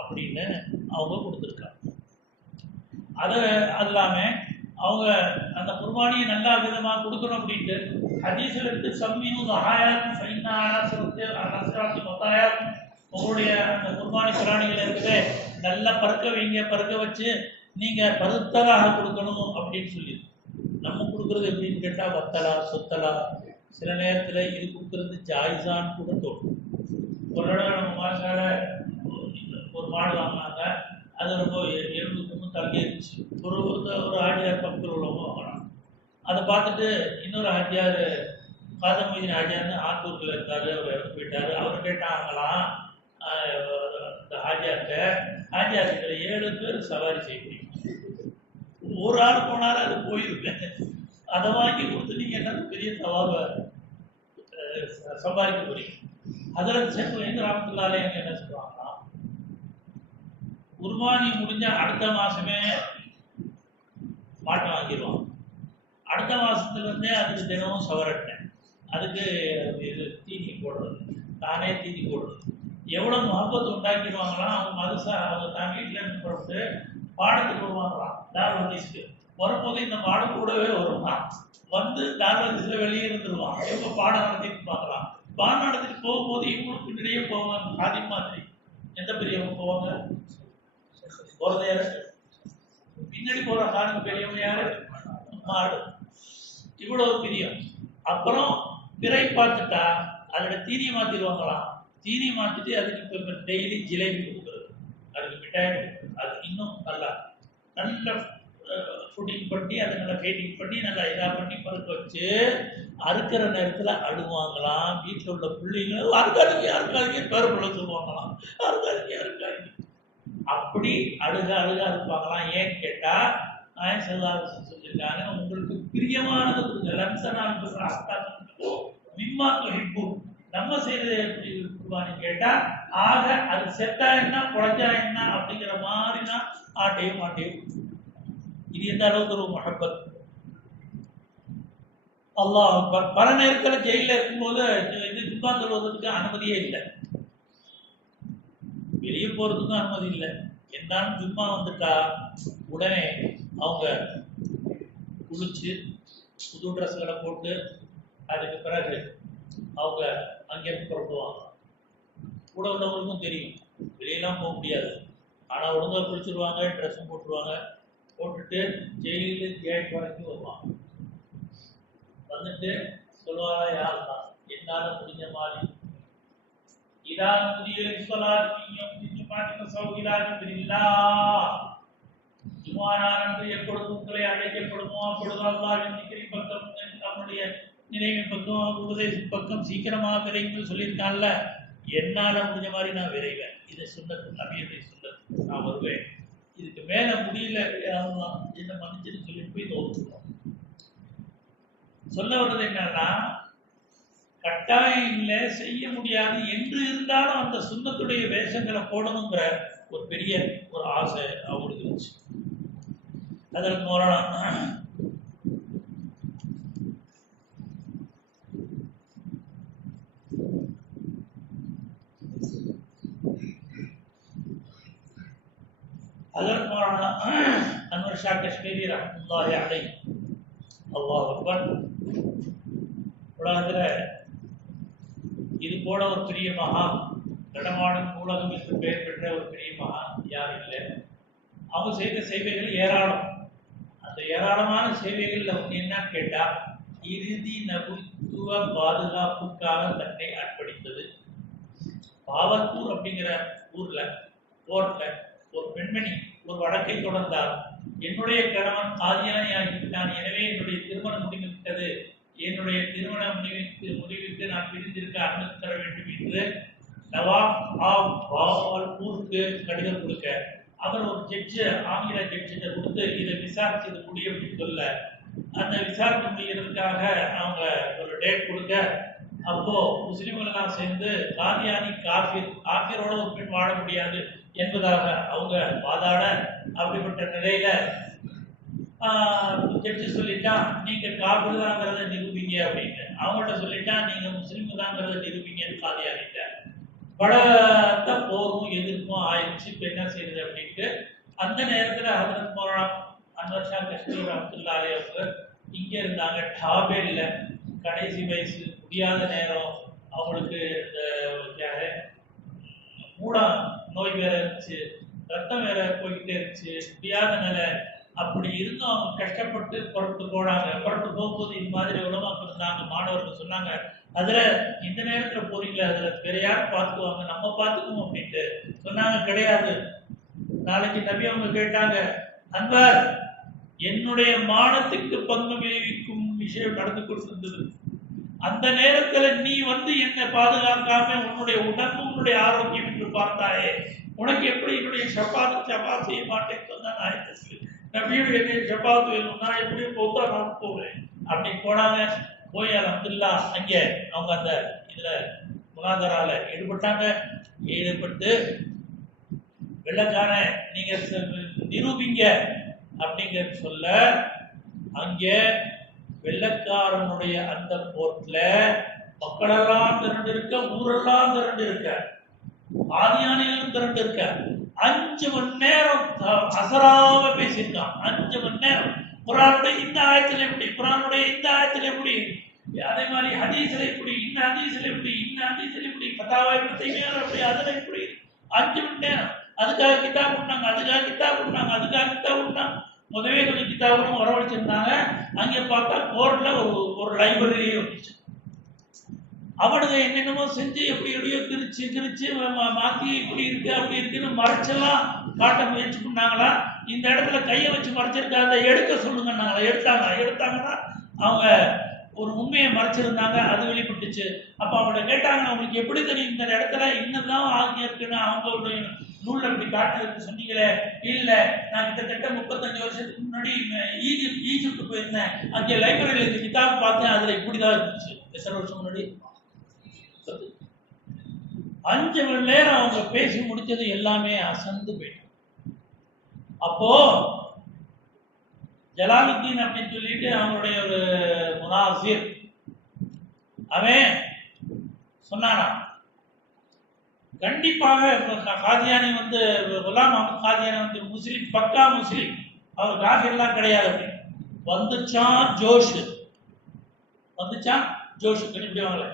அப்படின்னு அவங்க கொடுத்துருக்காங்க. அது இல்லாம அவங்க அந்த குர்பானியை நல்லா விதமா கொடுக்கணும் அப்படின்ட்டு ஹதீஸ்ல இருந்து சம்மியும் சஹாயாத்தும் சைனா அரசாத்தி மொத்தாயாத்தும் உங்களுடைய அந்த குர்பானி பிராணிகள் இருக்குது நல்லா பறக்க வைங்க, பறக்க வச்சு நீங்க பருத்தலாக கொடுக்கணும் அப்படின்னு சொல்லி. நம்ம கொடுக்கறது எப்படின்னு கேட்டா வத்தலா சொத்தலா, சில நேரத்துல இது கொடுக்கறது ஜாயிசான்னு கூட தோணும். ஒரு இடம் நம்ம மாசால ஒரு மாடு வாங்கினாங்க, அது ரொம்ப எலும்புக்கு தள்ளி இருந்துச்சு. ஒரு ஆஜியார் பக்கத்தில் உள்ளவங்க வாங்கினாங்க. அதை பார்த்துட்டு இன்னொரு ஆஜியார் காதமொய்தீன் ஆஜியார்னு ஆத்தூர்ல இருக்காரு, அவர் இறந்து போயிட்டாரு. அவர் கேட்டாங்களாம் இந்த ஆஜியார்கிட்ட, ஆஜியார் இதுல 7 பேர் சவாரி செய்ய முடியும், ஒரு ஆள் போனாலும் அது போயிருப்பேன், அதை வாங்கி கொடுத்து நீங்க என்ன பெரிய தவாப சம்பாதிக்க முடியும். அதில் சேர்ந்து எங்க ராமத்துள்ளாலே என்ன சொல்லுவாங்கன்னா, குர்பானி முடிஞ்ச அடுத்த மாசமே மாட்டை வாங்கிடுவாங்க. அடுத்த மாசத்துல இருந்தே அதுக்கு தினமும் சவரட்டேன், அதுக்கு இது தீனி போடுறது, தானே தீனி போடுறது, எவ்வளவு முகப்பத்து உண்டாக்கிடுவாங்களாம். அவங்க மதுசா அவங்க தான் வீட்டில் இருந்து போட்டு பாடத்துக்கு வருவாங்களாம் தார்வதீஸ்க்கு. வரும்போது இந்த பாடம் கூடவே வருவான், வந்து தார்வதீஸ்ல வெளியே இருந்துருவான். எப்போ பாடம் நடத்திட்டு பார்க்கலாம், பாடம் நடத்திட்டு போகும்போது இவங்களுக்கு பின்னாடியே போவாங்க. ஆதி மாதிரி எந்த பெரியவங்க போவாங்க? போறதே பின்னாடி போற காரண பெரியவங்க யாரு? மாடு. இவ்வளவு பிரியம். அப்புறம் பிறை பார்த்துட்டா அதோட தீனி மாத்திடுவாங்களாம். தீனி மாத்திட்டு அதுக்கு இப்போ டெய்லி ஜிலேபி கொடுக்குறது, அதுக்கு மிட்டாய் கொடுக்குறது, அது இன்னும் நல்லா ஃபுட்டிங் பண்ணி அதை நல்லா ஃபீட்டிங் பண்ணி நல்லா இதாக பண்ணி பறக்க வச்சு அறுக்கிற நேரத்தில் அழுவாங்களாம். வீட்டில் உள்ள பிள்ளைங்க அறுக்காதீங்க அறுக்காதீங்க பேருக்குள்ள சொல்லுவாங்களாம், அறுக்காதீங்க அறுக்காதீங்க. அப்படி அழுகா இருப்பாங்களாம். ஏன்னு கேட்டா நாயன் செல்லாத சொல்லியிருக்காங்க, உங்களுக்கு பிரியமானது கொடுங்க. லம்சனால் மிம்மா தொழிப்பு நம்ம செய்யறது எப்படி குர்பானி கேட்டா, ஆக அது செத்தா என்ன குழஞ்சா என்ன அப்படிங்கிற மாதிரி தான் ஆட்டையும் மாட்டையும். இது எந்த அளவுக்கு ஒரு மஹப்பத். அல்லாஹ் பல நேரத்தில் ஜெயில இருக்கும்போது இது ஜும்மா சொல்வதற்கு அனுமதியே இல்லை, வெளியே போறதுக்கும் அனுமதி இல்லை. என்னன்னு ஜும்மா வந்துட்டா உடனே அவங்க குளிச்சு புது ட்ரெஸ்களை போட்டு அதுக்கு பிறகு அவங்க அங்கேருந்து புறப்படுவாங்க. கூட உள்ளவங்களுக்கும் தெரியும் வெளியெல்லாம் போக முடியாது, ஆனால் ஒழுங்காக குளிச்சுருவாங்க, ட்ரெஸ்ஸும் போட்டுருவாங்க. போட்டுட்டு ஜெயிலு கேட் வரைக்கும் வருவாங்க. வந்துட்டு சொல்லுவாங்க, யாருதான் என்னால் முடிஞ்ச மாதிரி இதான் புதிய ஜுமானானன்று எப்பொழுது உங்களை அழைக்கப்படுமோ அப்பொழுது அல்லாஹ்வின் திக்ரி பக்கம், நம்முடைய நினைவின் பக்கம், உபதேச பக்கம் சீக்கிரமாக விரைவுன்னு சொல்லியிருக்கான்ல, என்னால் முடிஞ்ச மாதிரி நான் விரைவேன். இதை சுன்னத்து, நபியுடைய சுன்னத்து, நான் வருவேன். இதுக்கு மேல முடியல என்ன மன்னிச்சுன்னு சொல்லிட்டு போய் தோற்றுவோம். சொல்ல வர்றது என்னன்னா, கட்டாயம் இல்லை, செய்ய முடியாது என்று இருந்தாலும் அந்த சுன்னத்துடைய வேஷங்களை போடணுங்கிற ஒரு பெரிய ஒரு ஆசை அவங்களுக்கு இருந்துச்சு. அதில் மௌலானா அன்வர் ஷா காஷ்மீரி ரஹ்மத்துல்லாஹி அலைஹி, அல்லாஹ் அக்பர். உலகத்துல இது போல ஒரு பெரிய மகான், நடமாடும் நூலகம் என்று பெயர் பெற்ற ஒரு பெரிய மகான் யாரும் இல்லை. அவங்க செய்த சேவைகள் ஏராளம். அந்த ஏராளமான சேவைகள்ல ஒன்று என்னன்னு கேட்டா, இறுதி நபுத்துவ பாதுகாப்புக்காக தன்னை அர்ப்பணித்தது. பாவத்தூர் அப்படிங்கிற ஊர்ல கோர்ட்ல ஒரு பெண்மணி ஒரு வழக்கை தொடர்ந்தார். என்னுடைய கணவன் காதியானி ஆகிவிட்டான், எனவே என்னுடைய திருமணம் முடிந்துவிட்டது, என்னுடைய திருமண முடிவுக்கு நான் பிரிந்திருக்க அனுமதி தர வேண்டும் என்று நவாப் ஆஃப் பால்பூருக்கு கடிதம் கொடுக்க, அவர் ஒரு ஜட்ஜு, ஆங்கில ஜட்ஜிட்ட கொடுத்து இதை விசாரிச்சு இது முடியும் அப்படின்னு சொல்ல, அந்த விசாரணை முடிகிறதுக்காக அவங்க ஒரு டேட் கொடுக்க, அப்போ முஸ்லிம்கள் எல்லாம் சேர்ந்து காதியானி காஃபிரோட ஒரு பெண் வாழ முடியாது என்பதாக அவங்க வாதாட, அப்படிப்பட்ட நிலையில ஜட்ஜி சொல்லிட்டான் நீங்க காஃபிர் தாங்கிறத நிரூபிங்க அப்படின்னு, அவங்கள்ட்ட சொல்லிட்டான் நீங்க முஸ்லிம் தாங்கிறத நிரூபிங்கன்னு காதியானிட்ட. பலத்த போரும் எதிர்ப்பும் ஆயிடுச்சு. இப்போ என்ன செய்யுது அப்படின்ட்டு அந்த நேரத்தில் ஹஜ்ரத் மௌலானா அன்வர் ஷா காஷ்மீர் ரஹ்மத்துல்லாஹி அலைஹி அவங்க இங்கே இருந்தாங்க. டாபே இல்லை, கடைசி வயசு, முடியாத நேரம், அவங்களுக்கு இந்த மூடா நோய் வேற இருந்துச்சு, ரத்தம் வேற போய்கிட்டே இருந்துச்சு, முடியாத நிலை. அப்படி இருந்தும் அவங்க கஷ்டப்பட்டு புறப்பட்டு போனாங்க. புறப்பட்டு போகும்போது இந்த மாதிரி உலமாக்கள் இருந்தாங்க, மாணவர்கள் சொன்னாங்க அதுல இந்த நேரத்துல போறீங்களா, அதுல வேற யாரும் பார்த்துக்குவாங்க, நம்ம பார்த்துக்குவோம் அப்படின்ட்டு சொன்னாங்க. கிடையாது, நாளைக்கு நபி அவங்க கேட்டாங்க, அன்வர் என்னுடைய மானத்துக்கு பங்கு விளைவிக்கும் விஷயம் நடந்து கொண்டிருந்தது, அந்த நேரத்துல நீ வந்து என்னை பாதுகாக்காம உன்னுடைய உடம்பு உன்னுடைய ஆரோக்கியம் என்று பார்த்தாயே, உனக்கு எப்படி என்னுடைய ஷபாத் செய்ய மாட்டேன்னு சொன்னா நபியுடைய ஷபாத் வேணும், நான் எப்படியும் போத்தா நான் போவேன் அப்படின்னு போனாங்க. போய் அல்ஹம்துலில்லாஹ் அங்கே அவங்க அந்த இதுல முனாதரால ஈடுபட்டாங்க. ஈடுபட்டு வெள்ளக்காரன் நீங்க நிரூபிங்க அப்படிங்கிற சொல்ல, அங்கே வெள்ளக்காரனுடைய அந்த போர்ட்ல மக்களெல்லாம் திரண்டு இருக்க, ஊரெல்லாம் திரண்டு இருக்க, ஆதியானிகளும் திரண்டு இருக்க. 5 மணி நேரம் அசராம பேசியிருக்கான். 5 மணி நேரம் குர்ஆனுடைய இந்த ஆயத்துல எப்படி, குர்ஆனுடைய இந்த ஆயத்துல எப்படி, அதே மாதிரி ஹதீஸ்ல எப்படி, இந்த ஹதீஸ்ல எப்படி, இந்த ஹதீஸ்ல எப்படி, ஃபதாவா இப்னு தய்மியா எப்படி, அதுல எப்படி. 5 மணி நேரம் அதுக்காக கிதாப் பண்ணாங்க, அதுக்காக கிதாப் பண்ணாங்க, அதுக்காக கிதாப் பண்ணாங்க. முதவே கொஞ்சம் கிதாபும் வரவழைச்சிருந்தாங்க. அங்கே பார்த்தா கோர்ட்ல ஒரு லைப்ரரி இருந்துச்சு. அவனுங்க என்னென்னமோ செஞ்சு எப்படி எப்படியோ கிரிச்சு மாத்தி இப்படி இருக்கு அப்படி இருக்குன்னு மறைச்செல்லாம் காட்ட முயற்சி பண்ணாங்களா. இந்த இடத்துல கையை வச்சு மறைச்சிருக்காங்க, எடுக்க சொல்லுங்கன்னாங்களா. எடுத்தாங்கன்னா அவங்க ஒரு உண்மையை மறைச்சிருந்தாங்க, அது வெளிப்பட்டுச்சு. அப்ப அவங்கள கேட்டாங்க, அவங்களுக்கு எப்படி தெரியும் இந்த இடத்துல இன்னதான் ஆகிய இருக்குன்னு அவங்களுடைய நூல்ல இப்படி காட்டுறதுக்கு சொன்னீங்களே. இல்ல, நான் கிட்டத்தட்ட 35 வருஷத்துக்கு முன்னாடி ஈஜிப்ட் போயிருந்தேன், அங்கே லைப்ரரியில இந்த கிதாப் பார்த்தேன், அதுல இப்படிதான் இருந்துச்சு. எத்தனை வருஷம் முன்னாடி? 5 மணி நேரம் அவங்க பேசி முடிச்சது எல்லாமே அசந்து போயிட்டாங்க. அப்போ ஜலாலுத்தீன் அப்படின்னு சொல்லிட்டு அவங்களுடைய ஒரு முனாசிர் அவன் சொன்னானா, கண்டிப்பாக காதியானி வந்து குலாம் அஹ்மத் காதியானி வந்து முஸ்லிம், பக்கா முஸ்லிம், அவர் காஃபிர்லாம் கிடையாது அப்படின்னு. வந்துச்சான் ஜோஷ், கண்டிப்பாங்களே.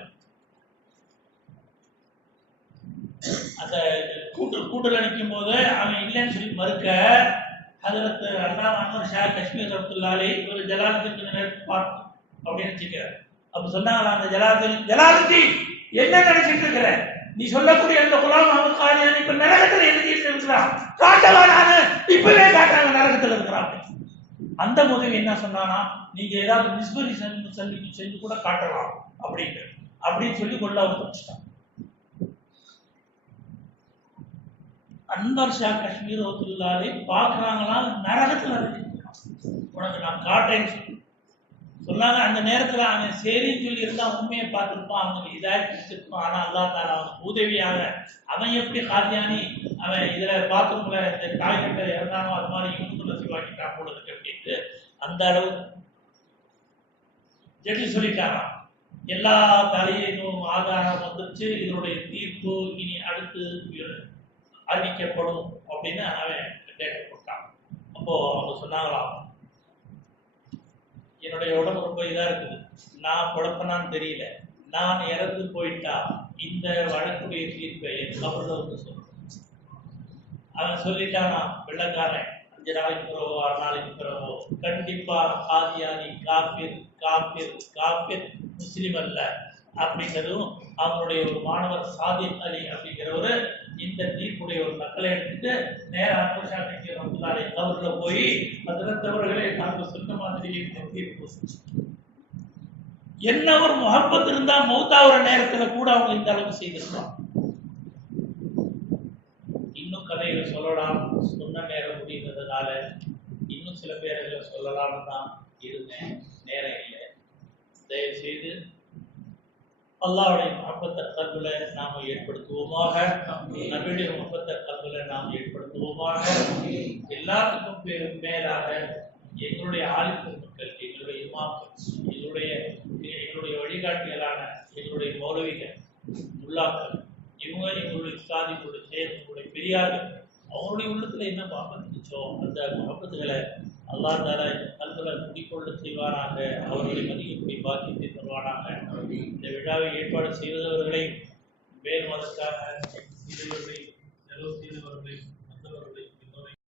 அந்த கூட்டல் நிற்கும் போது அவன் இல்லைன்னு சொல்லி மறுக்க, ஹஜ்ரத் அல்லாமா அன்வர் ஷா காஷ்மீர் ரஹ்மத்துல்லாஹி அலைஹி ஒரு ஜலாலுத்தீன் பார்த்து அப்படின்னு வச்சுக்கிறார். அப்ப சொன்னாங்களா அந்த ஜலாலுத்தீன் என்ன நினைச்சிட்டு இருக்கிற, நீ சொல்லக்கூடிய அந்த குலாம் அஹ்மத் காதியானி இப்ப நரகத்துல எழுதிட்டு இருக்கிறான், காட்டவா நானு இப்பவே காட்டுறாங்க நரகத்துல இருக்கிறான். அந்த உதவி என்ன சொன்னானா, நீங்க ஏதாவது மிஸ்பரி செஞ்சு கூட காட்டலாம் அப்படின்னு சொல்லி கொள்ள வச்சுட்டான். அன்வர் ஷா காஷ்மீர் ரஹ்மத்துல்லாஹி பார்க்கறாங்களா, நரகத்துல உனக்கு நான் காட்டுறேன்னு சொன்னாங்க. அந்த நேரத்துல அவன் சரின்னு சொல்லி இருந்தா உண்மையை பார்த்துருப்பான், அவனுக்கு இதாயிட்டு வச்சிருப்பான். ஆனா அல்லாஹ் தஆலா அவனுக்கு உதவியாக அவன் எப்படி காதியானி அவன் இதுல பாத்ரூம்ல இந்த டாய்லெட்ல இறந்தானோ அது மாதிரி இவனுக்குள்ள சிவாக்கிட்டான் போல இருக்கு அப்படின்ட்டு அந்த அளவு ஜட்ஜி சொல்லிட்டாராம். எல்லா தலையிலும் ஆதாரம் வந்துருச்சு, இதனுடைய தீர்ப்பு இனி அடுத்து அறிவிக்கப்படும் அப்படின்னு அவன் டேட்டை போட்டான். அப்போ அவங்க சொன்னாங்களாம், என்னுடைய உடம்பு ரொம்ப இதா இருக்குது, நான் குழப்பனான்னு தெரியல, நான் இறந்து போயிட்டா இந்த வழக்குடைய தீர்ப்பை என் கபர்ல வந்து சொல்றேன். அவன் சொல்லிட்டானா, வெள்ளக்காரன் 5 நாளைக்கு பிறவோ 6 நாளைக்கு பிறவோ கண்டிப்பா காதியானி காபிர் முஸ்லிம் அல்ல அப்படிங்கிறதும் அவங்களுடைய ஒரு மாணவர் சாதிக் அலி அப்படிங்கிறவரு இந்த தீர்ப்புடைய ஒரு நக்கலை எடுத்துட்டு நேரம் அனுஷா கட்சி அவர்களை போய் அதிரத்தவர்களே நாங்கள் சொன்ன மாதிரி இந்த தீர்ப்பு என்ன ஒரு முகப்பத் இருந்தா மௌத்தாவுற நேரத்துல கூட அவங்க இந்த அளவுக்கு செய்திருப்பாங்க. இன்னும் கதைகளை சொல்லலாம், சொன்ன நேரம் முடிந்ததுனால இன்னும் சில பேர்களை சொல்லலாம்னு தான் இருந்தேன், நேரம் இல்லை. தயவு செய்து அல்லாஹ்வுடைய முஹப்பத்தை கல்புல நாம் ஏற்படுத்துவோமாக, நபியுடைய முஹப்பத்தை கல்புல நாம் ஏற்படுத்துவோமாக. எல்லாத்துக்கும் மேலாக எங்களுடைய ஆலிம் மக்கள், எங்களுடைய இமாம்கள், எங்களுடைய வழிகாட்டிகளான எங்களுடைய மௌலவிகள், முல்லாக்கள், இவங்க எங்களுடைய சாதிகளுடைய செயல்களுடைய பெரியார்கள், அவங்களுடைய உள்ளத்துல என்ன முஹப்பத் இருந்துச்சோ அந்த முஹப்பத்துகளை அல்லாஹ் தஆலா கல்புல குடிக்கொள்ள செய்வாராக. அவர்களை மதிக்கக்கூடிய பாக்கியத்தை தருவாராக. இந்த விழாவை ஏற்பாடு செய்தவர்களை வேறு மதற்காக